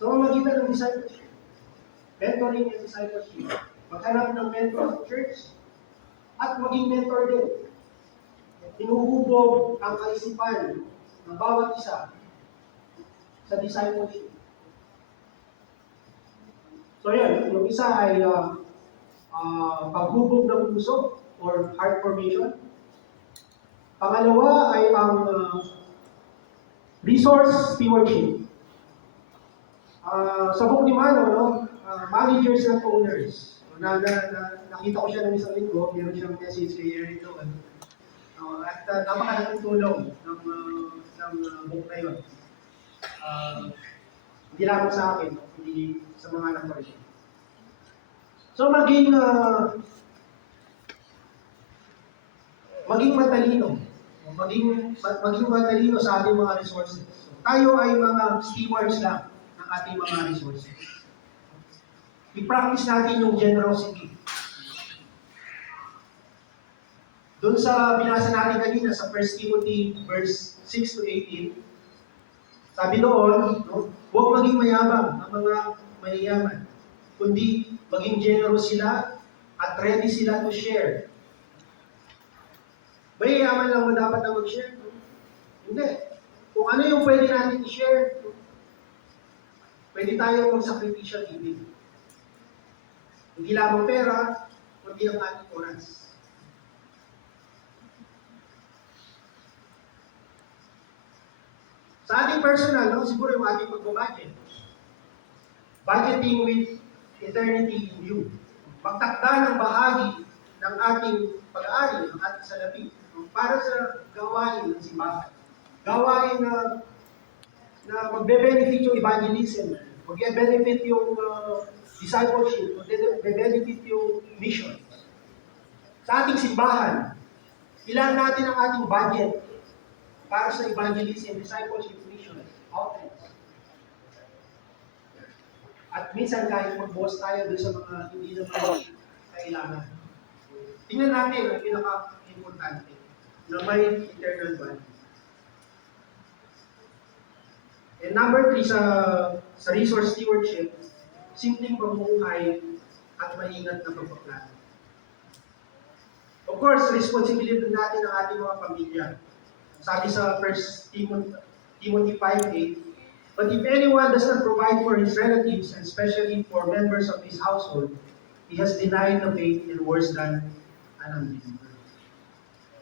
So magitan ng discipleship. Mentoring and discipleship. Maghanap ng mentor sa church at maging mentor din. Inuhubog ang kaisipan ng bawat isa sa discipleship. So yan, yung isa ay paghubog ng puso or heart formation. Pangalawa ay ang resource stewardship. Sa book ni Mano, no, managers and owners. Nakita ko siya ng isang linggo, meron siyang message kay Eric doon. At napakalaking tulong ng book na yun. Hindi lang sa akin, hindi sa mga anak ko rin. So maging matalino. Maging matalino sa ating mga resources. So, tayo ay mga stewards lang ng ating mga resources. I-practice natin yung generosity. Doon sa binasa natin kanina sa 1 Timothy verse 6 to 18, sabi doon, no, huwag maging mayabang ang mga mayayaman, kundi maging generous sila at ready sila to share. Mayayaman lang ba dapat na mag-share? No? Hindi. Kung ano yung pwede natin i-share, pwede tayo mag-sacrificial giving. Hindi lamang pera, kundi ang ating oras. Sa ating personal, no, siguro yung ating pag-budget. Budgeting with eternity in view. Magtakda ng bahagi ng ating pag-aari, ng ating salapi, no, para sa gawain ng simbahan. Gawain na magbe-benefit yung evangelism, magbe-benefit yung discipleship, magbe-benefit yung mission. Sa ating simbahan, ilan natin ang ating budget para sa evangelism, discipleship, mission, outreach. At minsan kahit mag-boss tayo doon sa mga hindi naman kailangan. Tingnan natin ang pinaka-importante na may eternal value. And number 3 sa resource stewardship, simpleng pamumuhay at maingat na pagpaplano. Of course, responsibility natin ang ating mga pamilya. Sabi sa 1 Timothy 5:8, but if anyone does not provide for his relatives, and especially for members of his household, he has denied the faith and worse than an unbeliever.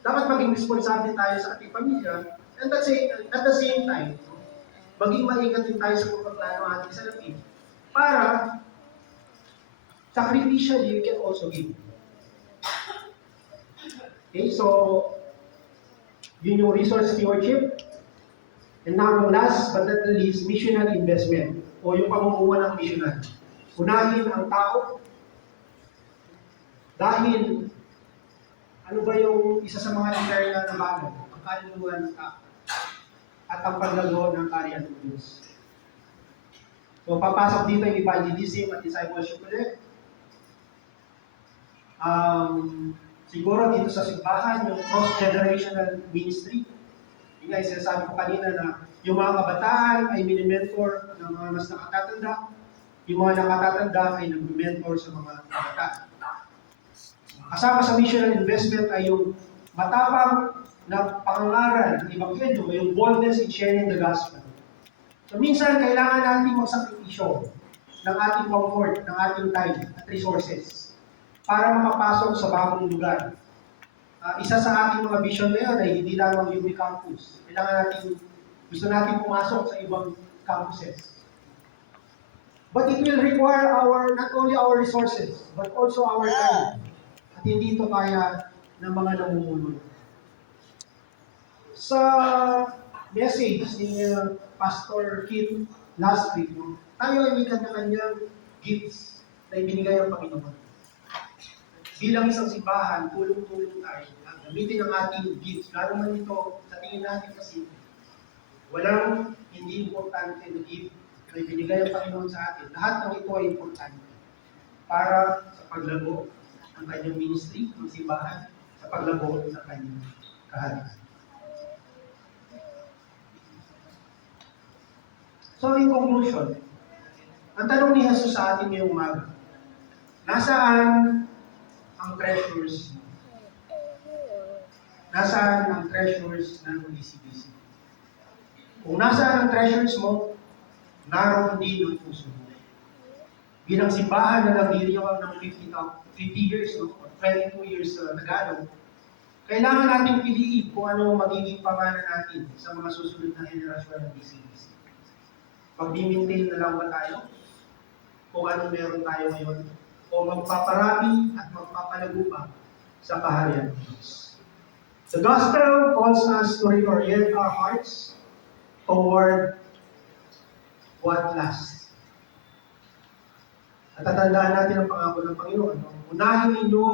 Dapat maging responsable tayo sa ating pamilya, and at the same time, maging maingat din tayo sa pagpaplano ng ating salapi para sacrificially you can also give. Okay, so yun yung resource stewardship. And now, last but not the least, missional investment o yung pamumuha ng missional. Unahin ang tao dahil ano ba yung isa sa mga internal na bagay? Ang kaluluwa ng tao at ang paglago ng karya ng Diyos. So, papasok dito yung evangelism at discipleship ulit. Siguro dito sa simbahan, yung cross-generational ministry. Yung nga, sinasabi ko kanina na yung mga kabataan ay mini-mentor ng mga mas nakatatanda. Yung mga nakatatanda ay nag-mentor sa mga kabataan. Kasama sa missional investment ay yung matapang na pangangaral ng Ebanghelyo, yung boldness in sharing the gospel. So minsan, kailangan natin magsakripisyo ng ating comfort, ng ating time at resources para makapasok sa bagong lugar. Isa sa ating mga vision ngayon ay hindi lamang yung campus. Gusto natin pumasok sa ibang campuses. But it will require not only our resources, but also our time. At hindi ito kaya ng mga namumuno. Sa message ni Pastor Kim last week, tayo ay may kanya-kanyang gifts na ibinigay ng Panginoon. Bilang isang simbahan, tulong-tulong tayo. Gamitin ang ating gifts. Lalo man ito, sa tingin natin kasi, walang hindi importante na gift na ibinigay ang Panginoon sa atin. Lahat ng ito ay importante para sa paglago ng kanyang ministry, ng simbahan, sa paglago ng kanyang kaharian. So, in conclusion, ang tanong ni Jesus sa atin ngayong umaga, nasaan ang treasures mo? Nasaan ang treasures ng DCBC? Kung nasaan ang treasures mo, naroon din ang puso mo. Bilang simbahan na nagdiriwang ng 50 years, 22 years nagano, kailangan natin piliin kung ano magiging pamana natin sa mga susunod na henerasyon ng DCBC. Mag-maintain na lang ba tayo? Kung ano meron tayo ngayon? O magpaparami at magpapalago pa sa kaharian ng Diyos. The Gospel calls us to reorient our hearts toward what lasts. At tatandaan natin ang pangako ng Panginoon. Unahin ninyo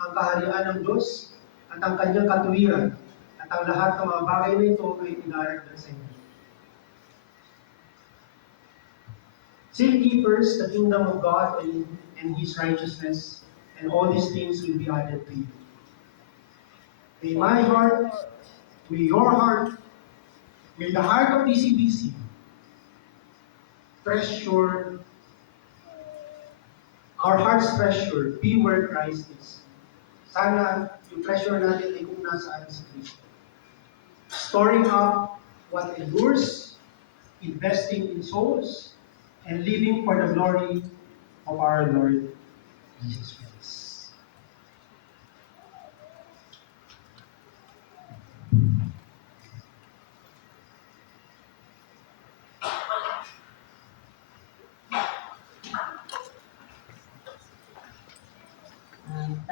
ang kaharian ng Diyos at ang kanyang katuwiran at ang lahat ng mga bagay na ito ay pinaragdag sa inyo. Seek ye first the kingdom of God and His righteousness, and all these things will be added to you. May my heart, may your heart, may the heart of DCBC treasure, our heart's treasure be where Christ is. Sana yung treasure natin ay kung nasaan si Kristo. Storing up what endures, investing in souls, and living for the glory of our Lord Jesus Christ.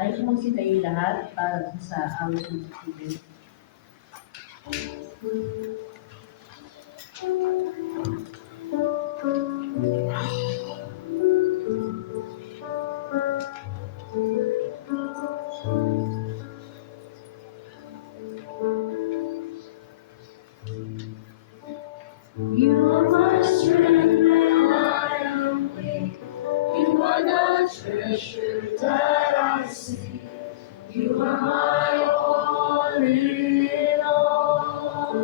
Tayo po tayo lahat para sa awit ng pagpili. You are my strength when I am weak. You are the treasure that I seek. You are my all in all.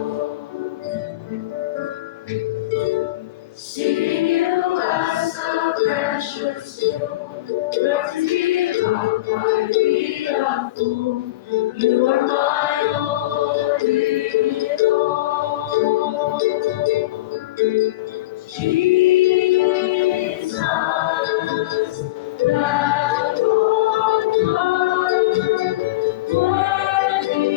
Seeing you as a precious jewel, let's give up my be a fool. You are my all in all. Jesus, that Lord God, worthy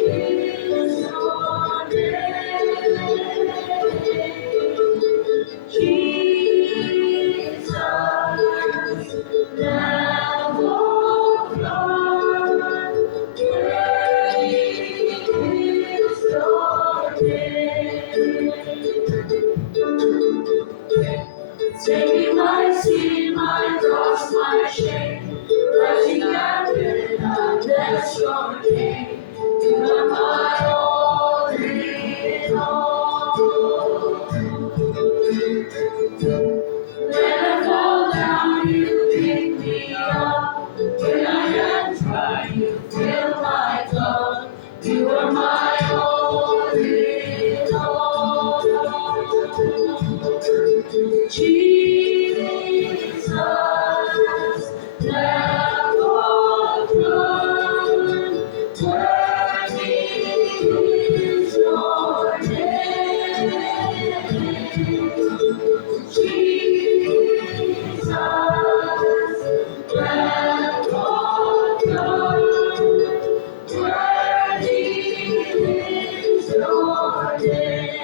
is your name. Jesus, Lamb of God, worthy is your name. Taking my sin, my cross, my shame, rising again, I bless your name. You are my all in all. When I fall down, you pick me up. When I am dry, you fill my cup. You are my all in all. Jesus, Lamb of God, worthy is your name. Jesus, Lamb of God, worthy is your name.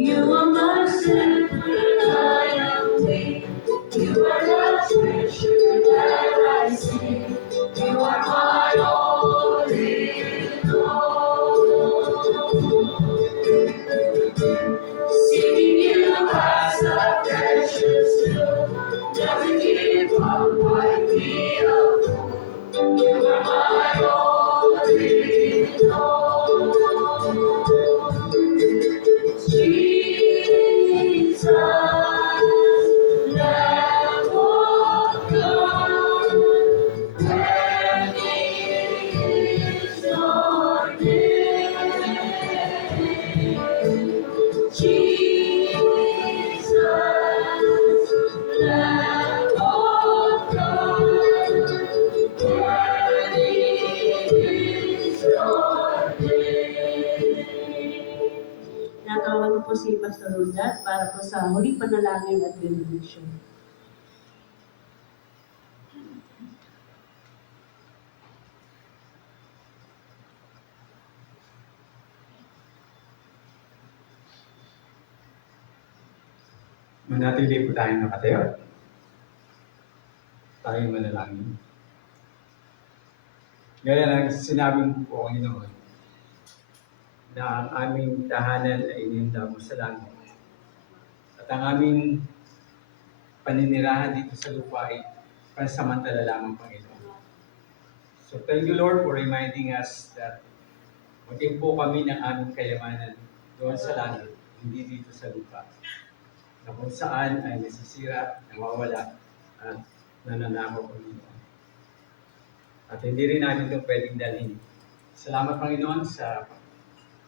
You are my strength when I am weak. You are the treasure that I seek. You are my all in all. Seeking you as a precious jewel, never give up, I be a fool. You are my all in all. Jesus, Lamb of God, worthy is your name. Jesus, Lamb of God, worthy is your name. Natawag ko po si Pastor Rundat para po sa huling panalangin at benediction. Manatili po tayong nakatayo. Tayong manalangin. Gaya ng sinabi mo po, Panginoon, na ang aming tahanan ay ininda mo sa langit. At ang aming paninirahan dito sa lupa ay pansamantala lamang, Panginoon. So thank you, Lord, for reminding us that mag-impo kami ng aming kayamanan doon sa langit, hindi dito sa lupa. Na kung saan ay nasisira, nawawala, at nananakaw, Panginoon. At hindi rin namin ito pwedeng dalhin. Salamat, Panginoon, sa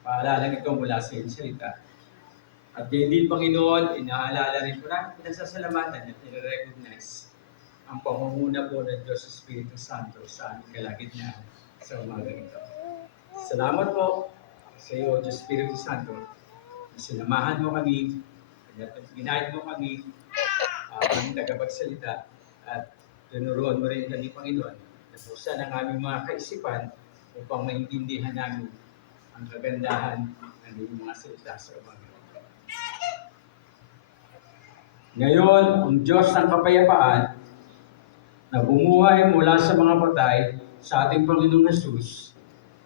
paalala ito mula sa iyong salita. At hindi, Panginoon, inaalala rin po namin, pinasasalamatan at nire-recognize ang pangunguna po ng Diyos Espiritu Santo sa aming kalagitnaan sa umaga ito. Salamat po sa iyo, Diyos Espiritu Santo, Sinamahan mo kami, ginahit mo kami, kami tagapagsalita, at tinuruan mo rin kami, Panginoon, na buksan ang aming mga kaisipan upang maintindihan namin ang kagandahan ng iyong mga salita sa Panginoon. Ngayon, ang Diyos ng kapayapaan na bumuhay mula sa mga patay sa ating Panginoong Jesus,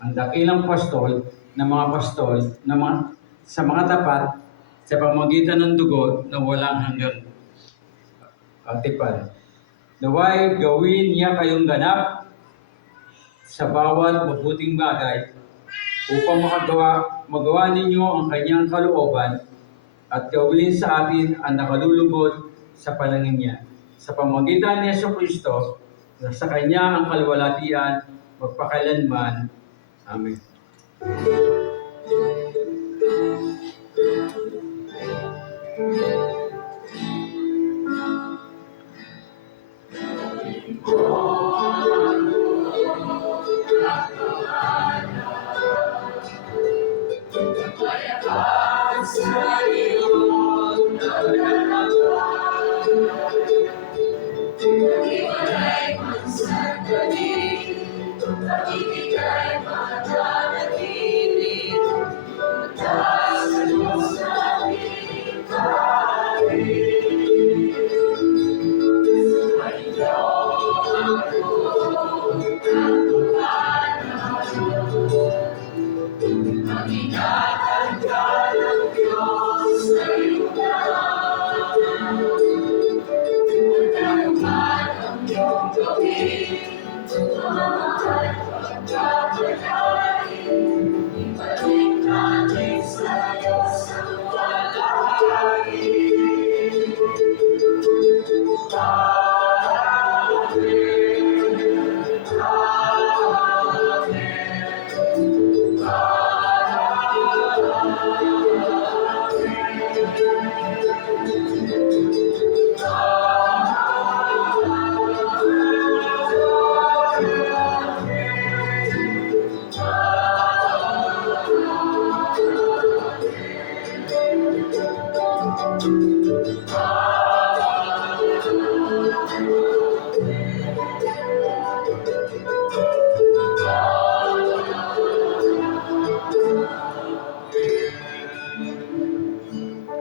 ang dakilang pastol sa mga tapat sa pamamagitan ng dugo na walang hanggang katipan. Naway gawin niya kayong ganap sa bawat mabuting bagay upang magawa ninyo ang kanyang kalooban at gawin sa atin ang nakalulugod sa panangin niya. Sa pamamagitan ni Jesucristo, na sa kanya ang kalwalatian magpakailanman. Amen.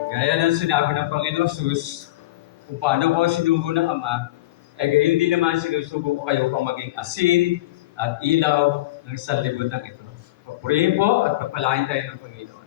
Gaya ng sinabi ng Panginoon Jesus, kung paano ko sinugo ng Ama, ay gayon din naman sinusugo ko kayo pang maging asin at ilaw ng sanlibutan ito. Papurihin po at papalain tayo ng Panginoon.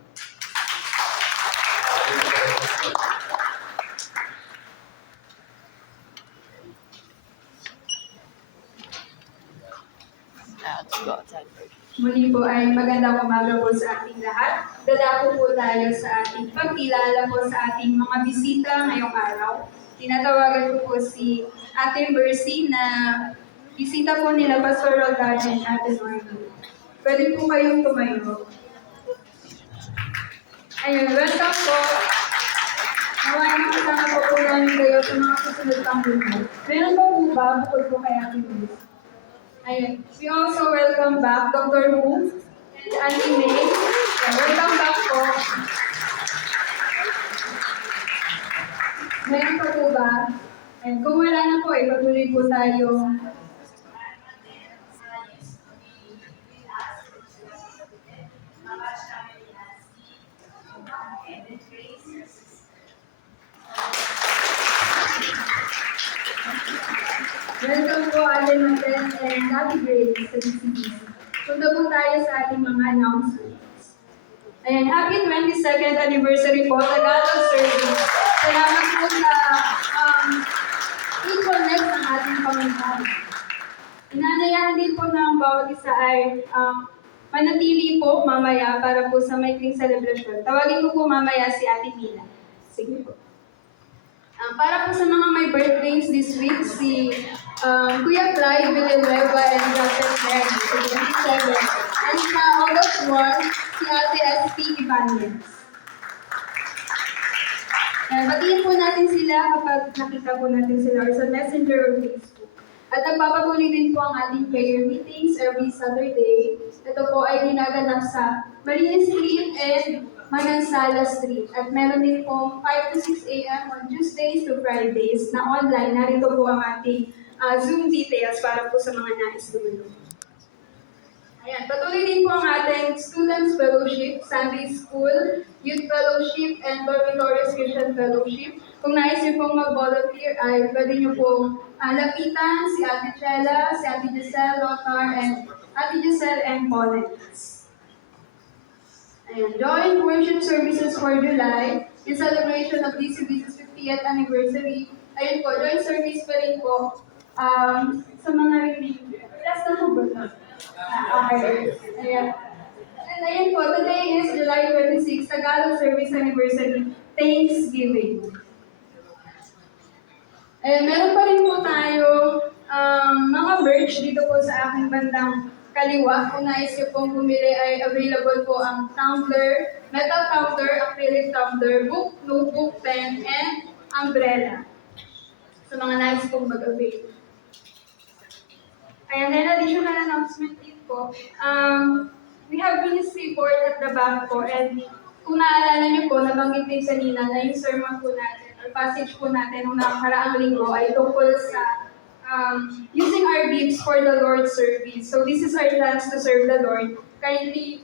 Let's go outside first. Muli po ay magandang umaga po sa ating lahat. Dadako po tayo sa ating pagkilala po sa ating mga bisita ngayong araw. Tinatawagan ko po si Ate Mercy na bisita po nila Pastor Roldan and Ate Norma. Pwede po kayong tumayo. Ayun, welcome po. Naway makasama po namin kayo sa mga susunod pang buhay. Meron pa po ba bukod po kay Ate Mercy? Ayun. We also welcome back Dr. Wu and Auntie May. Yeah, welcome back po. Meron pa po ba? And kung wala na po, patuloy po tayo. Welcome po, Ate Marten and Ate Grace sa DCBC. Punta po tayo sa ating mga announcements. Ayan, happy 22nd anniversary po, Tagalog Service. Salamat po sa e-connect ng ating Panginoon. Inanayahan din po ng bawat isa ay manatili po mamaya para po sa maikling celebration. Tawagin ko po mamaya si Ate Mina. Sige po. Para po sa mga may birthdays this week, si Kuya Clyde Villanueva and Dr. Mary, 27. And sa August 1, si Ate S.P. Ibanez. Batiin po natin sila kapag nakita po natin sila or sa Messenger or Facebook. At nagpapatuloy din po ang ating prayer meetings every Saturday. Ito po ay ginaganap sa Marine Street and Manansala Street. At meron din po 5 to 6 a.m. on Tuesdays to Fridays na online. Narito po ang ating Zoom details para po sa mga nais dumalo. Ayan, patuloy din po ang ating Students Fellowship, Sunday School, Youth Fellowship, and Dormitories Christian Fellowship. Kung nais niyo pong mag-volunteer, ay pwede niyo pong lapitan si Ate Chela, si Ate Giselle, Lothar, and Ate Giselle and Paulette. Ayan, joint worship services for July in celebration of DCBC's 50th anniversary. Ayun po, joint service pa rin po sa mga remaining. Last na po ba? Okay. Ayan. And ayun po, today is July 26, Tagalog Service Anniversary, Thanksgiving. Ayan, meron pa rin po tayo mga merch dito po sa aking bandang kaliwa. Kung nais niyo pong bumili ay available po ang tumbler, metal tumbler, acrylic tumbler, book, notebook, pen, and umbrella. Sa mga nais pong mag-avail. And then additional announcement din po, we have ministry board at the back po, and kung naalala niyo po, nabanggit din kanina na yung sermon po natin, or passage po natin nung nakaraang linggo ay tungkol sa using our gifts for the Lord's service. So this is our chance to serve the Lord. Kindly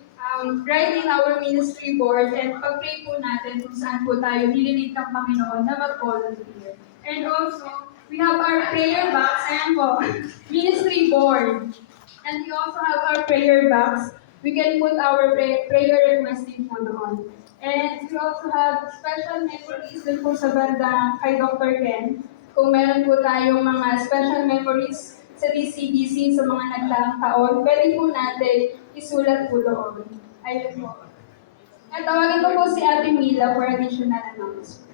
write in our ministry board and pag-pray po natin kung saan po tayo nililig ng Panginoon na mag-volunteer. And also, we have our prayer box, ayan po, ministry board. And we also have our prayer box. We can put our prayer requesting po doon. And we also have special memories din po sa banda kay Dr. Ken. Kung meron po tayong mga special memories sa DCBC sa mga nagdaang taon, pwede po natin isulat po doon. Ayun po. At tawagin ko po si Ate Mila for additional announcement.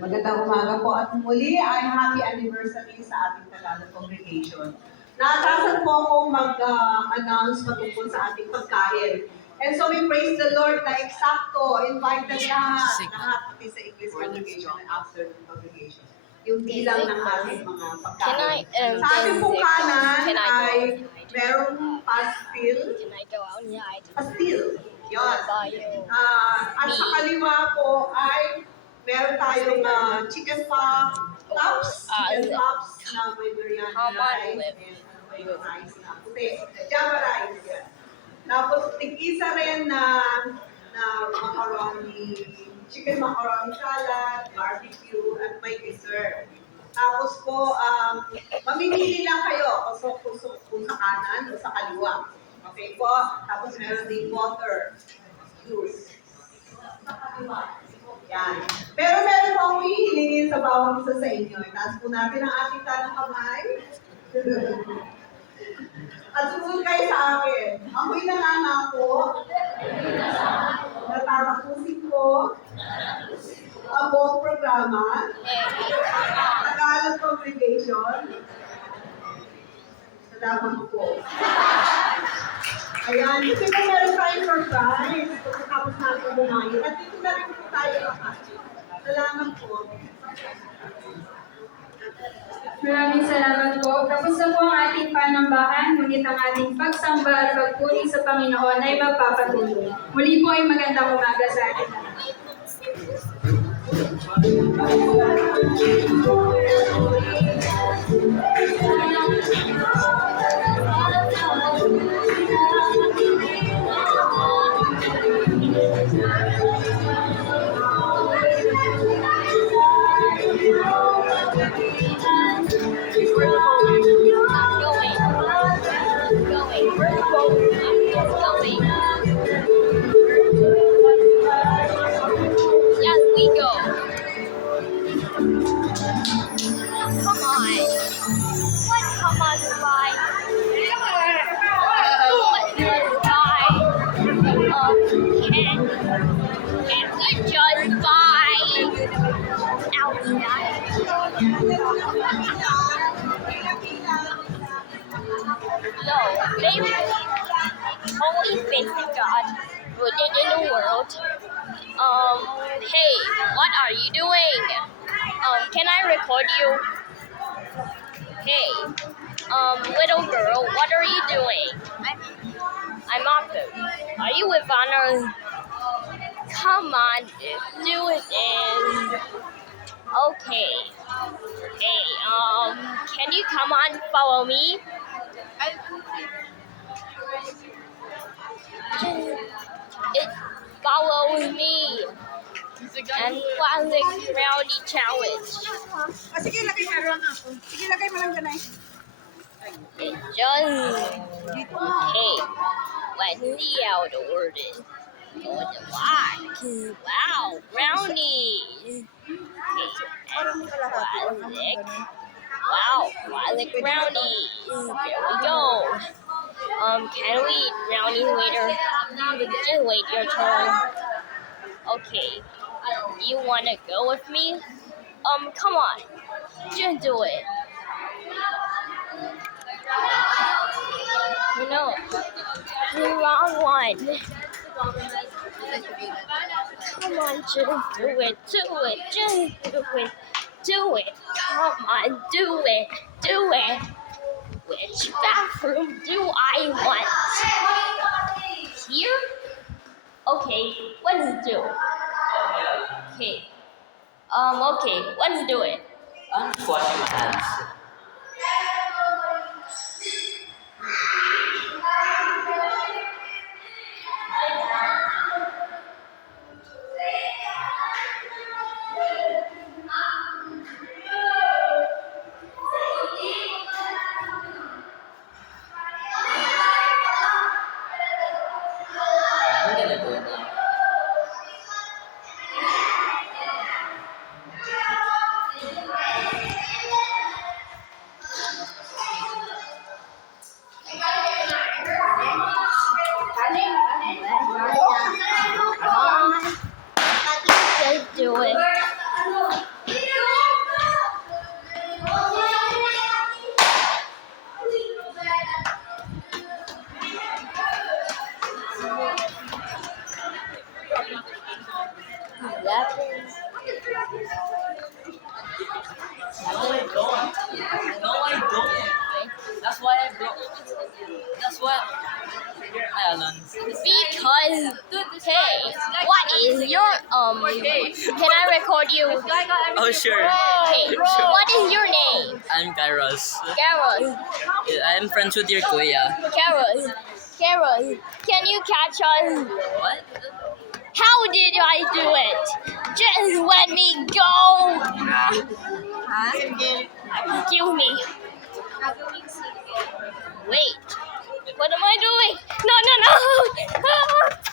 Magandang umaga po at muli ay happy anniversary sa ating Tagalog congregation. Naatrasan po akong mag-announce patungkol sa ating pagkain. And so we praise the Lord na eksakto, invited lahat pati sa English congregation and after the congregation. Yung bilang ng ating mga pagkain. Sa ating pong kanan ay merong pastil. Can I go out? Yeah, I do. Pastil. Yun. Buy you. At sa kaliwa po ay meron tayong chicken tops na may biryani rice and may rice na puti. Java rice yan. Tapos tig-isa rin na macaroni, chicken macaroni salad, barbecue, at may dessert. Tapos po, mamimili lang kayo kung sa kanan o sa kaliwa. Okay po? Tapos meron din water, juice. Sa kaliwa. Yan. Pero meron po akong hihilingin sa bawang isa sa inyo. Itaas po natin ang ating tanang kamay. At sumunod kayo sa akin. Ako'y nangangako. Natatapusin ko ang buong programa. Tagalog congregation. Salamat po. Ayan, kasi kung meron tayong surprise, pagkatapos natin bumayo, at dito na rin po tayo lahat. Salamat po. Maraming salamat po. Tapos na po ang ating panambahan, ngunit ang ating pagsamba at pagpuri sa Panginoon ay magpapatuloy. Muli po ay magandang umaga sa atin lahat. Yes, we go. Come on. What? Come on, bye. Can we just buy outside? No, they only faith in God, rooted in the world. Hey, what are you doing? Can I record you? Hey, little girl, what are you doing? I'm Mako. Are you with Honor? Come on, do it then. Okay. Hey, can you come on, follow me? It follow me. And classic rowdy challenge. Sige, lagay mo lang ako. Sige, lagay mo lang ganay. It just hey, let me out order. Go to black. Wow, brownie. Okay, and classic. Wow, classic brownie. Here we go. Can we eat brownie later? Just wait your turn. Okay. You wanna go with me? Come on. Just do it. No, the wrong one. Come on, just do it, just do it, do it. Come on, do it. Which bathroom do I want? Here? Okay, let's do it. Okay. Okay, let's do it. I'm just washing my hands. I'm gonna do it now. Just do it. No, I don't. That's why I broke. That's what. Alan. Because hey, what is your can I record you? Oh, sure. Okay, what is your name? I'm Kairos. Carol. I'm friends with your kuya. Carol, can you catch us? What? How did I do it? Just let me go. Excuse me. Wait. What am I doing? No.